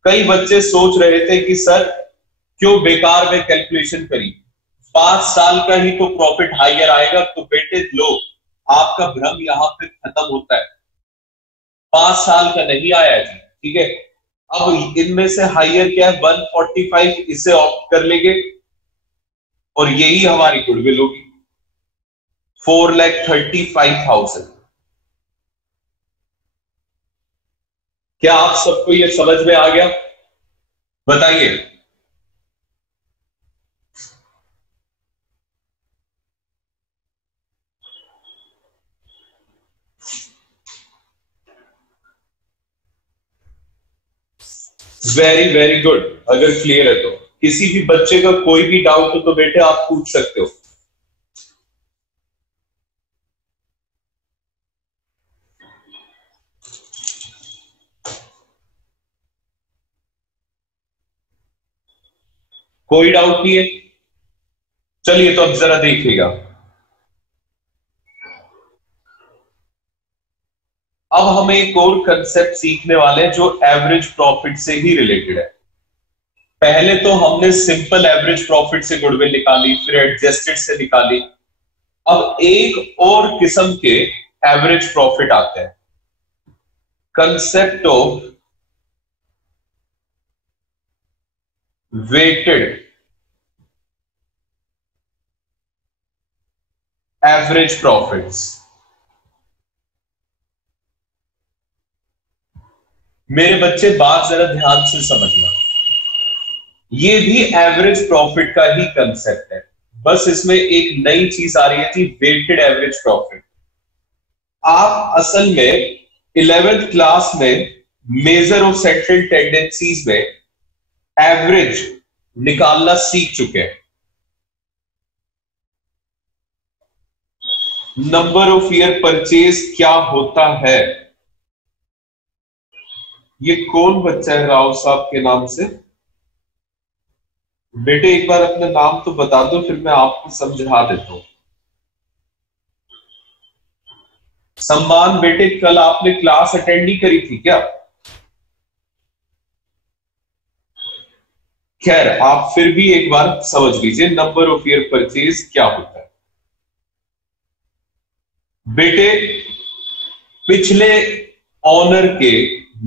कई बच्चे सोच रहे थे कि सर क्यों बेकार में कैलकुलेशन करी, 5 साल का ही तो प्रॉफिट हाइयर आएगा। तो बेटे लो, आपका भ्रम यहां पे खत्म होता है। 5 साल का नहीं आया जी, ठीक है। अब इनमें से हाइयर क्या है? 145, इसे ऑप्ट कर लेंगे और यही हमारी गुडविल होगी 4,35,000। क्या आप सबको ये समझ में आ गया? बताइए। Very very good. अगर क्लियर है तो किसी भी बच्चे का कोई भी डाउट हो तो बेटे आप पूछ सकते हो। कोई डाउट नहीं है? चलिए तो अब जरा देखिएगा। अब हम एक और कंसेप्ट सीखने वाले हैं जो एवरेज प्रॉफिट से ही रिलेटेड है। पहले तो हमने सिंपल एवरेज प्रॉफिट से गुडविल निकाली, फिर एडजस्टेड से निकाली। अब एक और किस्म के एवरेज प्रॉफिट आते हैं, concept of weighted average profits. मेरे बच्चे बात जरा ध्यान से समझना, ये भी एवरेज प्रॉफिट का ही कंसेप्ट है, बस इसमें एक नई चीज आ रही है थी, वेटेड एवरेज प्रॉफिट। आप असल में 11th क्लास में मेजर ऑफ सेंट्रल टेंडेंसीज में एवरेज निकालना सीख चुके हैं। नंबर ऑफ ईयर परचेज क्या होता है? ये कौन बच्चा है राव साहब के नाम से? बेटे एक बार अपना नाम तो बता दो, फिर मैं आपको समझा देता हूं। सम्मान बेटे, कल आपने क्लास अटेंड ही करी थी क्या? खैर, आप फिर भी एक बार समझ लीजिए नंबर ऑफ ईयर परचेज क्या होता है। बेटे, पिछले ऑनर के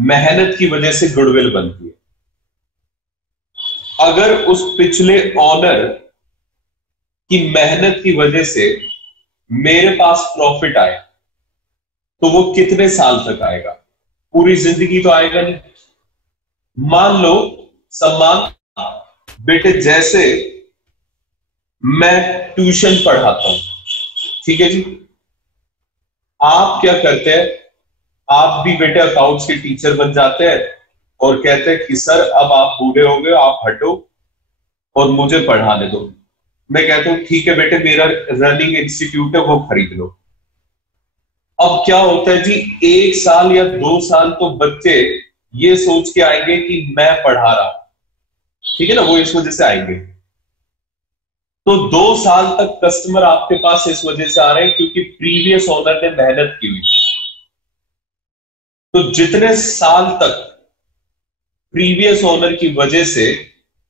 मेहनत की वजह से गुडविल बनती है। अगर उस पिछले ऑनर की मेहनत की वजह से मेरे पास प्रॉफिट आए तो वो कितने साल तक आएगा? पूरी जिंदगी तो आएगा नहीं। मान लो सम्मान बेटे, जैसे मैं ट्यूशन पढ़ाता हूं, ठीक है जी, आप क्या करते हैं? आप भी बेटे अकाउंट्स के टीचर बन जाते हैं और कहते हैं कि सर अब आप बूढ़े हो गए, आप हटो और मुझे पढ़ाने दो। मैं कहता हूं ठीक है बेटे, मेरा रनिंग इंस्टीट्यूट है वो खरीद लो। अब क्या होता है जी, 1 साल या 2 साल तो बच्चे ये सोच के आएंगे कि मैं पढ़ा रहा हूं, ठीक है ना, वो इस वजह से आएंगे। तो 2 साल तक कस्टमर आपके पास इस वजह से आ रहे हैं क्योंकि प्रीवियस ओनर ने मेहनत की हुई। तो जितने साल तक प्रीवियस ओनर की वजह से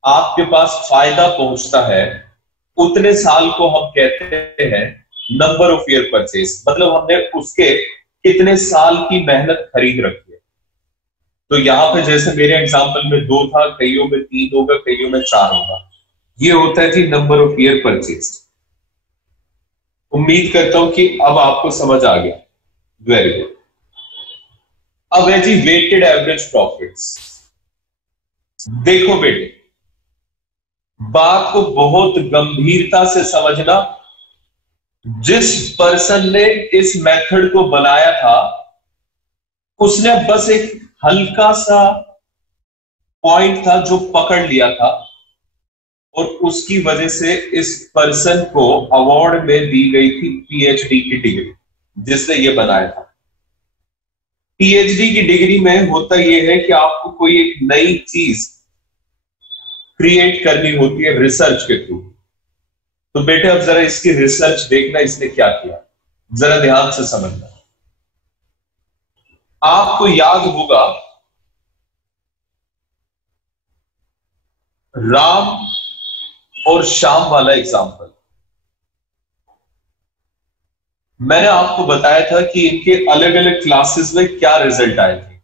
आपके पास फायदा पहुंचता है, उतने साल को हम कहते हैं नंबर ऑफ ईयर परचेज। मतलब हमने उसके कितने साल की मेहनत खरीद रखी है। तो यहां पे जैसे मेरे एग्जांपल में 2 था, कईयों में 3 होगा, कईयों में 4 होगा। ये होता है जी नंबर ऑफ ईयर परचेज। उम्मीद करता हूं कि अब आपको समझ आ गया। Very good. अब है जी वेटेड एवरेज प्रॉफिट्स। देखो बेटे, बात को बहुत गंभीरता से समझना। जिस पर्सन ने इस मेथड को बनाया था उसने बस एक हल्का सा पॉइंट था जो पकड़ लिया था और उसकी वजह से इस पर्सन को अवार्ड में दी गई थी पीएचडी की डिग्री, जिसने ये बनाया था। पीएचडी की डिग्री में होता यह है कि आपको कोई एक नई चीज क्रिएट करनी होती है रिसर्च के थ्रू। तो बेटे अब जरा इसकी रिसर्च देखना, इसने क्या किया, जरा ध्यान से समझना। आपको याद होगा राम और श्याम वाला एग्जांपल। मैंने आपको बताया था कि इनके अलग अलग क्लासेस में क्या रिजल्ट आए थे।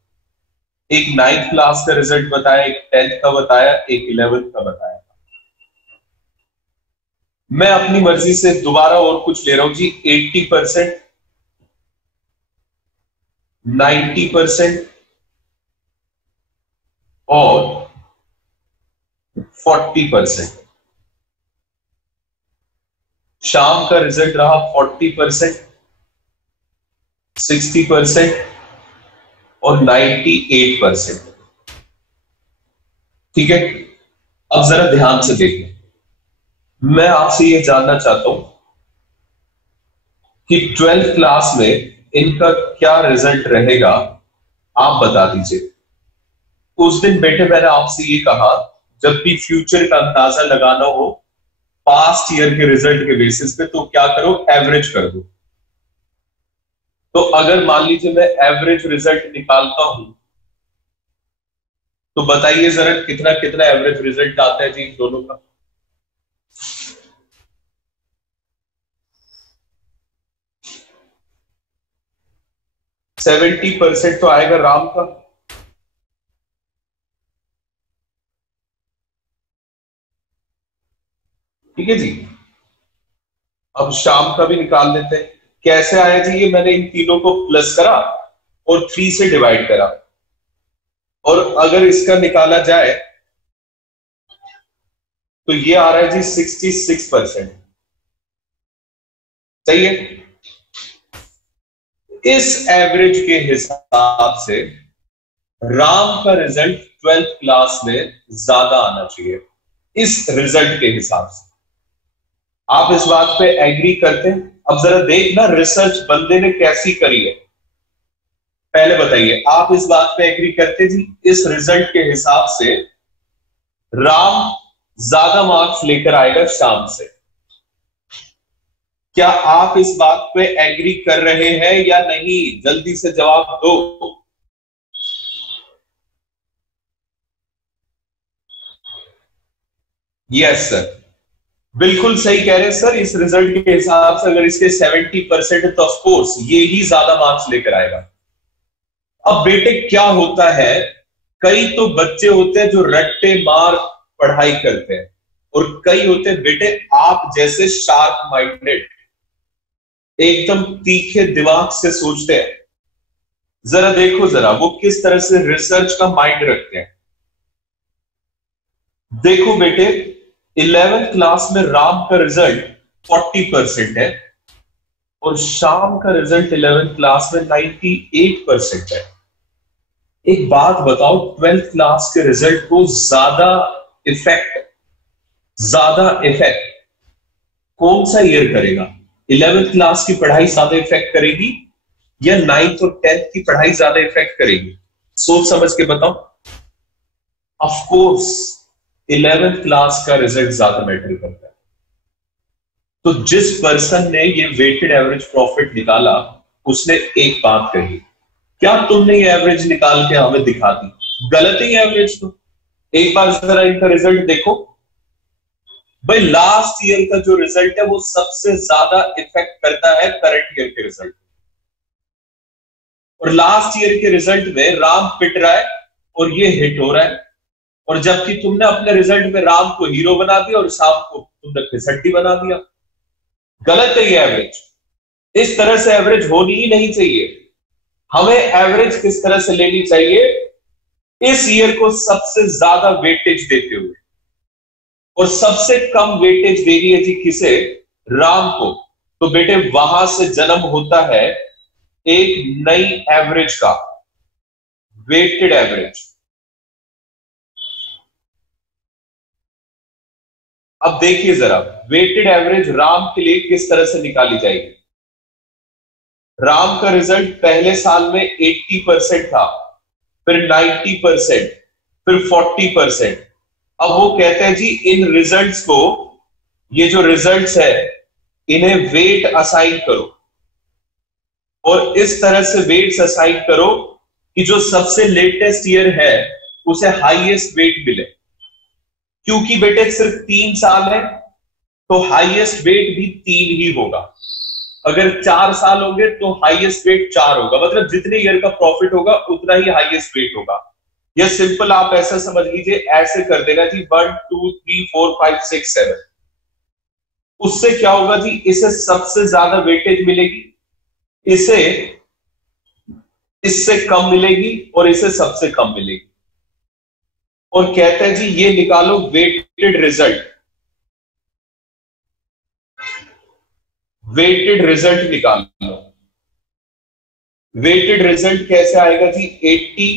एक 9th क्लास का रिजल्ट बताया, एक 10th का बताया, एक 11th का बताया। मैं अपनी मर्जी से दोबारा और कुछ ले रहा हूं जी। 80%, 90% और 40%। शाम का रिजल्ट रहा 40%, 60% और 98%। ठीक है, अब जरा ध्यान से देखिए। मैं आपसे यह जानना चाहता हूं कि 12th क्लास में इनका क्या रिजल्ट रहेगा, आप बता दीजिए। उस दिन बेटे मैंने आपसे ये कहा, जब भी फ्यूचर का अंदाजा लगाना हो पास्ट ईयर के रिजल्ट के बेसिस पे, तो क्या करो, एवरेज कर दो। तो अगर मान लीजिए मैं एवरेज रिजल्ट निकालता हूं तो बताइए जरा कितना कितना एवरेज रिजल्ट आता है जी इन दोनों का। सेवेंटी % तो आएगा राम का, ठीक है जी। अब शाम का भी निकाल लेते हैं। कैसे आया जी? ये मैंने इन तीनों को प्लस करा और 3 से डिवाइड करा, और अगर इसका निकाला जाए तो ये आ रहा है जी 66%। सही है। इस एवरेज के हिसाब से राम का रिजल्ट 12th क्लास में ज्यादा आना चाहिए, इस रिजल्ट के हिसाब से। आप इस बात पे एग्री करते हैं? अब जरा देखना रिसर्च बंदे ने कैसी करी है। पहले बताइए, आप इस बात पे एग्री करते जी इस रिजल्ट के हिसाब से राम ज्यादा मार्क्स लेकर आएगा शाम से? क्या आप इस बात पे एग्री कर रहे हैं या नहीं? जल्दी से जवाब दो। यस सर, बिल्कुल सही कह रहे हैं सर। इस रिजल्ट के हिसाब से अगर इसके 70% है तो ऑफकोर्स ये ही ज्यादा मार्क्स लेकर आएगा। अब बेटे क्या होता है, कई तो बच्चे होते हैं जो रट्टे मार पढ़ाई करते हैं, और कई होते हैं बेटे आप जैसे शार्प माइंडेड, एकदम तीखे दिमाग से सोचते हैं। जरा देखो जरा वो किस तरह से रिसर्च का माइंड रखते हैं। देखो बेटे, 11th क्लास में राम का रिजल्ट 40% है और शाम का रिजल्ट 11th क्लास में 98% है। एक बात बताओ, 12th क्लास के रिजल्ट को ज्यादा इफेक्ट कौन सा ईयर करेगा? 11th क्लास की पढ़ाई ज्यादा इफेक्ट करेगी या 9th और 10th की पढ़ाई ज्यादा इफेक्ट करेगी? सोच समझ के बताओ। ऑफ कोर्स 11th क्लास का रिजल्ट ज्यादा मैटर करता है। तो जिस पर्सन ने ये वेटेड एवरेज प्रॉफिट निकाला उसने एक बात कही, क्या तुमने ये एवरेज निकाल के हमें दिखा दी? गलत ही एवरेज तो। एक बार जरा इनका रिजल्ट देखो भाई। लास्ट ईयर का जो रिजल्ट है वो सबसे ज्यादा इफेक्ट करता है करंट ईयर के रिजल्ट, और लास्ट ईयर के रिजल्ट में राम पिट रहा है और ये हिट हो रहा है, और जबकि तुमने अपने रिजल्ट में राम को हीरो बना दिया और शाम को तुमने फिसड्डी बना दिया। गलत है ये एवरेज। इस तरह से एवरेज होनी ही नहीं चाहिए। हमें एवरेज किस तरह से लेनी चाहिए? इस ईयर को सबसे ज्यादा वेटेज देते हुए, और सबसे कम वेटेज देनी है जी किसे? राम को। तो बेटे वहां से जन्म होता है एक नई एवरेज का, वेटेड एवरेज। अब देखिए जरा वेटेड एवरेज राम के लिए किस तरह से निकाली जाएगी। राम का रिजल्ट पहले साल में 80% था, फिर 90%, फिर 40%। अब वो कहते हैं जी इन रिजल्ट्स को, ये जो रिजल्ट्स है इन्हें वेट असाइन करो, और इस तरह से वेट्स असाइन करो कि जो सबसे लेटेस्ट ईयर है उसे हाईएस्ट वेट मिले। क्योंकि बेटे सिर्फ 3 साल है तो हाईएस्ट वेट भी 3 ही होगा। अगर 4 साल होंगे तो हाईएस्ट वेट 4 होगा, मतलब जितने ईयर का प्रॉफिट होगा उतना ही हाईएस्ट वेट होगा। यह सिंपल आप ऐसा समझ लीजिए, ऐसे कर देना जी 1 2 3 4 5 6 7। उससे क्या होगा जी, इसे सबसे ज्यादा वेटेज मिलेगी, इसे इससे कम मिलेगी और इसे सबसे कम मिलेगी। और कहते हैं जी ये निकालो वेटेड रिजल्ट। वेटेड रिजल्ट निकाल लो। वेटेड रिजल्ट कैसे आएगा जी? 80,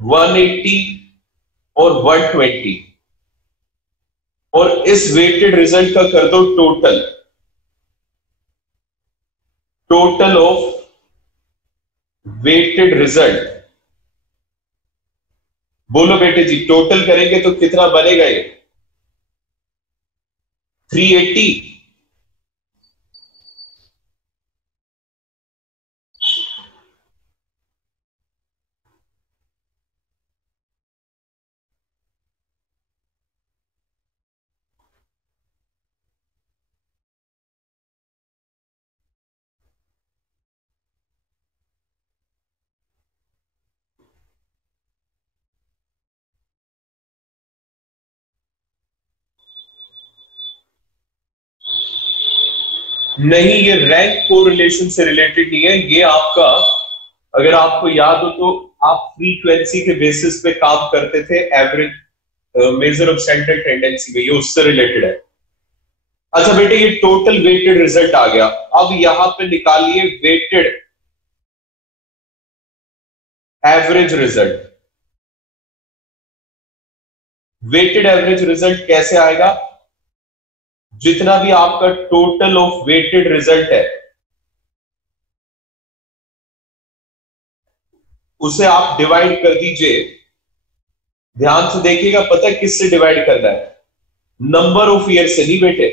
180 और 120, और इस वेटेड रिजल्ट का कर दो टोटल ऑफ वेटेड रिजल्ट। बोलो बेटे जी, टोटल करेंगे तो कितना बनेगा ये? 380। नहीं, ये रैंक कोरिलेशन से रिलेटेड नहीं है। ये आपका, अगर आपको याद हो तो आप फ्रीक्वेंसी के बेसिस पे काम करते थे average measure of central tendency में, ये उससे रिलेटेड है। अच्छा बेटे, ये टोटल वेटेड रिजल्ट आ गया। अब यहां पे निकालिए weighted average result. Weighted average result कैसे आएगा? जितना भी आपका टोटल ऑफ वेटेड रिजल्ट है उसे आप डिवाइड कर दीजिए। ध्यान से देखिएगा, पता है किससे डिवाइड करना है? नंबर ऑफ ईयर से नहीं बेटे,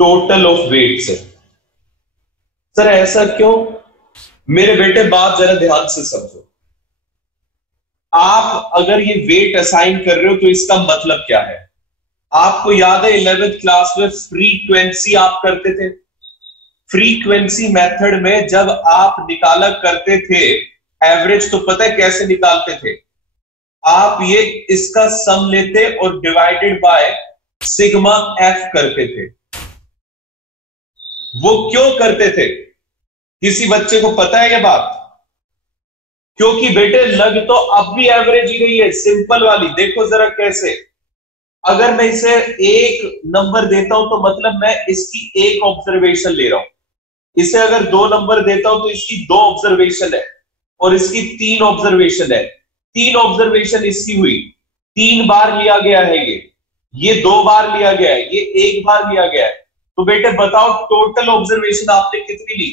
टोटल ऑफ वेट से। सर ऐसा क्यों? मेरे बेटे बात जरा ध्यान से समझो। आप अगर ये वेट असाइन कर रहे हो तो इसका मतलब क्या है? आपको याद है 11th क्लास में फ्रीक्वेंसी आप करते थे। फ्रीक्वेंसी मेथड में जब आप निकाला करते थे एवरेज, तो पता है कैसे निकालते थे? आप ये इसका सम लेते और डिवाइडेड बाय सिग्मा एफ करते थे। वो क्यों करते थे? किसी बच्चे को पता है ये बात? क्योंकि बेटे लग तो अब भी एवरेज ही रही है, सिंपल वाली। देखो जरा कैसे, अगर मैं इसे एक नंबर देता हूं तो मतलब मैं इसकी एक ऑब्जर्वेशन ले रहा हूं। इसे अगर 2 नंबर देता हूं तो इसकी 2 ऑब्जर्वेशन है और इसकी 3 ऑब्जर्वेशन है। 3 ऑब्जर्वेशन इसकी हुई, 3 बार लिया गया है, ये 2 बार लिया गया है, ये 1 बार लिया गया है। तो बेटे बताओ टोटल ऑब्जर्वेशन आपने कितनी ली?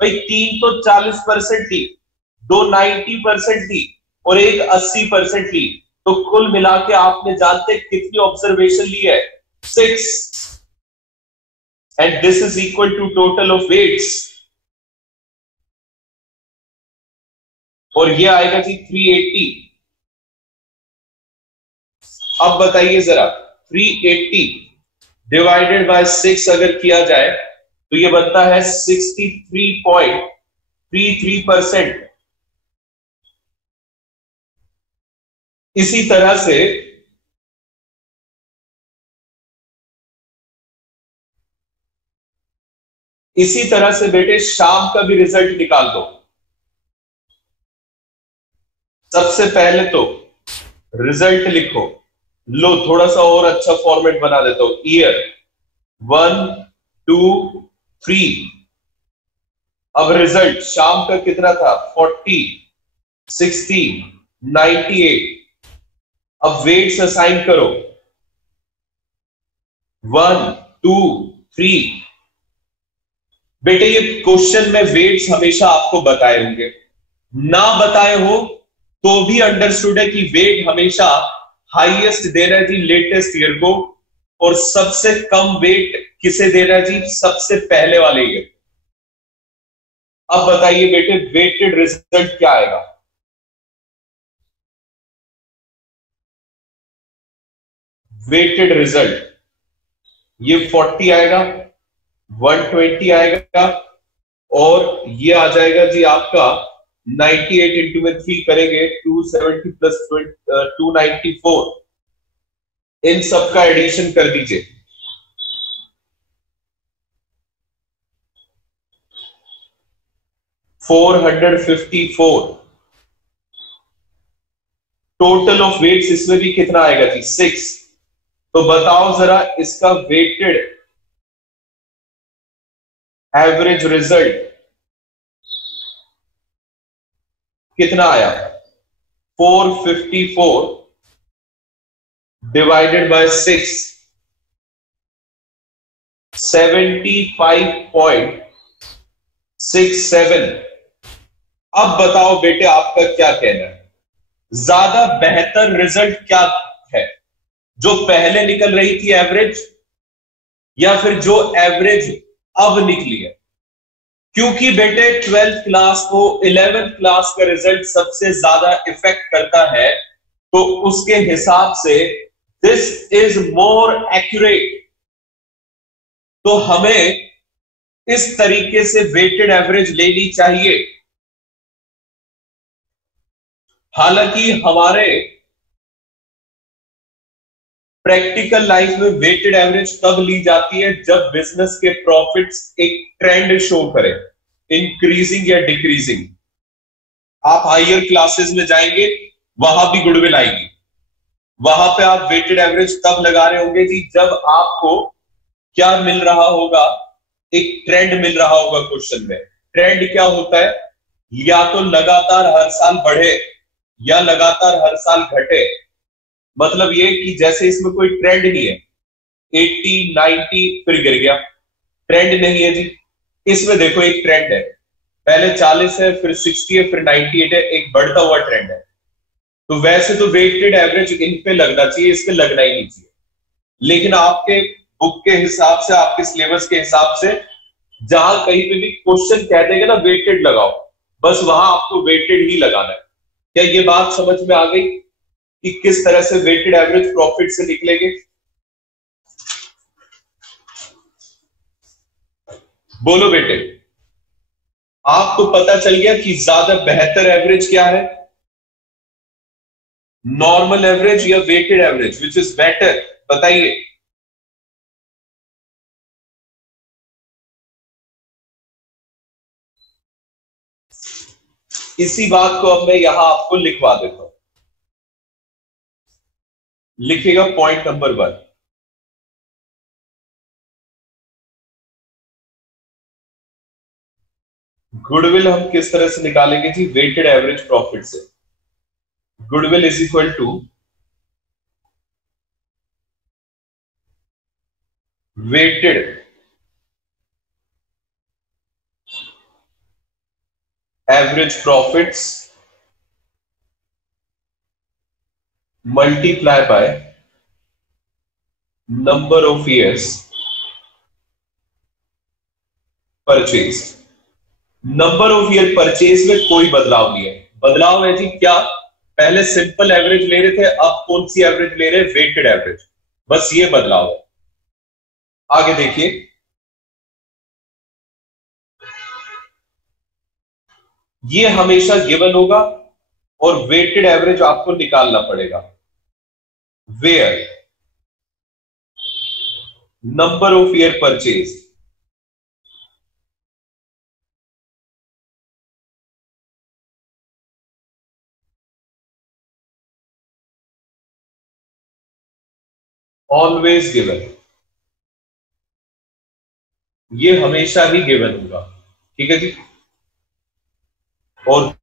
भाई 3 तो 40% ली, 2 90% ली और 1 80% ली। तो कुल मिला के आपने जानते कितनी ऑब्जर्वेशन ली है? 6। And this is equal to total of weights. और ये आएगा जी 380। अब बताइए जरा, 380 डिवाइडेड बाय 6 अगर किया जाए तो ये बनता है 63.33%। इसी तरह से बेटे शाम का भी रिजल्ट निकाल दो। सबसे पहले तो रिजल्ट लिखो। लो थोड़ा सा और अच्छा फॉर्मेट बना देता हूं। ईयर 1 2 3। अब रिजल्ट शाम का कितना था? 40 60 98। अब वेट्स असाइन करो 1 2 3। बेटे ये क्वेश्चन में वेट्स हमेशा आपको बताए होंगे, ना बताए हो तो भी अंडरस्टूड है कि वेट हमेशा हाईएस्ट दे रहा है जी लेटेस्ट ईयर को, और सबसे कम वेट किसे दे रहा है जी? सबसे पहले वाले ईयर। अब बताइए बेटे वेटेड रिजल्ट क्या आएगा? वेटेड रिजल्ट ये 40 आएगा, 120 आएगा और ये आ जाएगा जी आपका 98 इंटू में 3 करेंगे 270 प्लस 294। इन सब का एडिशन कर दीजिए। $454। टोटल ऑफ वेट्स इसमें भी कितना आएगा जी? 6। तो बताओ जरा इसका वेटेड एवरेज रिजल्ट कितना आया? 454 डिवाइडेड बाय 6, 75.67। अब बताओ बेटे आपका क्या कहना है? ज्यादा बेहतर रिजल्ट क्या है, जो पहले निकल रही थी एवरेज, या फिर जो एवरेज अब निकली है? क्योंकि बेटे 12th क्लास को 11th क्लास का रिजल्ट सबसे ज्यादा इफेक्ट करता है, तो उसके हिसाब से दिस इज मोर एक्यूरेट। तो हमें इस तरीके से वेटेड एवरेज लेनी चाहिए। हालांकि हमारे प्रैक्टिकल लाइफ में वेटेड एवरेज तब ली जाती है जब बिजनेस के प्रॉफिट्स एक ट्रेंड शो करें, इंक्रीजिंग या डिक्रीजिंग। आप हायर क्लासेस में जाएंगे, वहां भी गुडविल आएगी, वहां पे आप वेटेड एवरेज तब लगा रहे होंगे जी जब आपको क्या मिल रहा होगा? एक ट्रेंड मिल रहा होगा क्वेश्चन में। ट्रेंड क्या होता है? या तो लगातार हर साल बढ़े या लगातार हर साल घटे। मतलब ये कि जैसे इसमें कोई ट्रेंड नहीं है, 80, 90 फिर गिर गया, ट्रेंड नहीं है जी। इसमें देखो एक ट्रेंड है, पहले 40 है, फिर 60 है, फिर 98 है, एक बढ़ता हुआ ट्रेंड है। तो वैसे तो वेटेड एवरेज इन पे लगना चाहिए, इस पे लगना ही नहीं चाहिए। लेकिन आपके बुक के हिसाब से, आपके सिलेबस के हिसाब से, जहां कहीं पे भी क्वेश्चन कह देंगे ना वेटेड लगाओ, बस वहां आपको वेटेड ही लगाना है। क्या ये बात समझ में आ गई कि किस तरह से वेटेड एवरेज प्रॉफिट से निकलेंगे? बोलो बेटे, आपको पता चल गया कि ज्यादा बेहतर एवरेज क्या है, नॉर्मल एवरेज या weighted average, which is better? बताइए। इसी बात को अब मैं यहां आपको लिखवा देता हूं। लिखेगा पॉइंट नंबर 1, गुडविल हम किस तरह से निकालेंगे जी? वेटेड एवरेज प्रॉफिट से। Goodwill is equal to weighted average profits multiply by number of years purchase. Number of year purchase में कोई बदलाव नहीं है। बदलाव है जी क्या? पहले सिंपल एवरेज ले रहे थे, अब कौन सी एवरेज ले रहे हैं? Weighted average. बस ये बदलाव है। आगे देखिए, ये हमेशा गिवन होगा और वेटेड एवरेज आपको निकालना पड़ेगा। Where number of year purchase always given, ये हमेशा ही गिवन होगा। ठीक है जी। और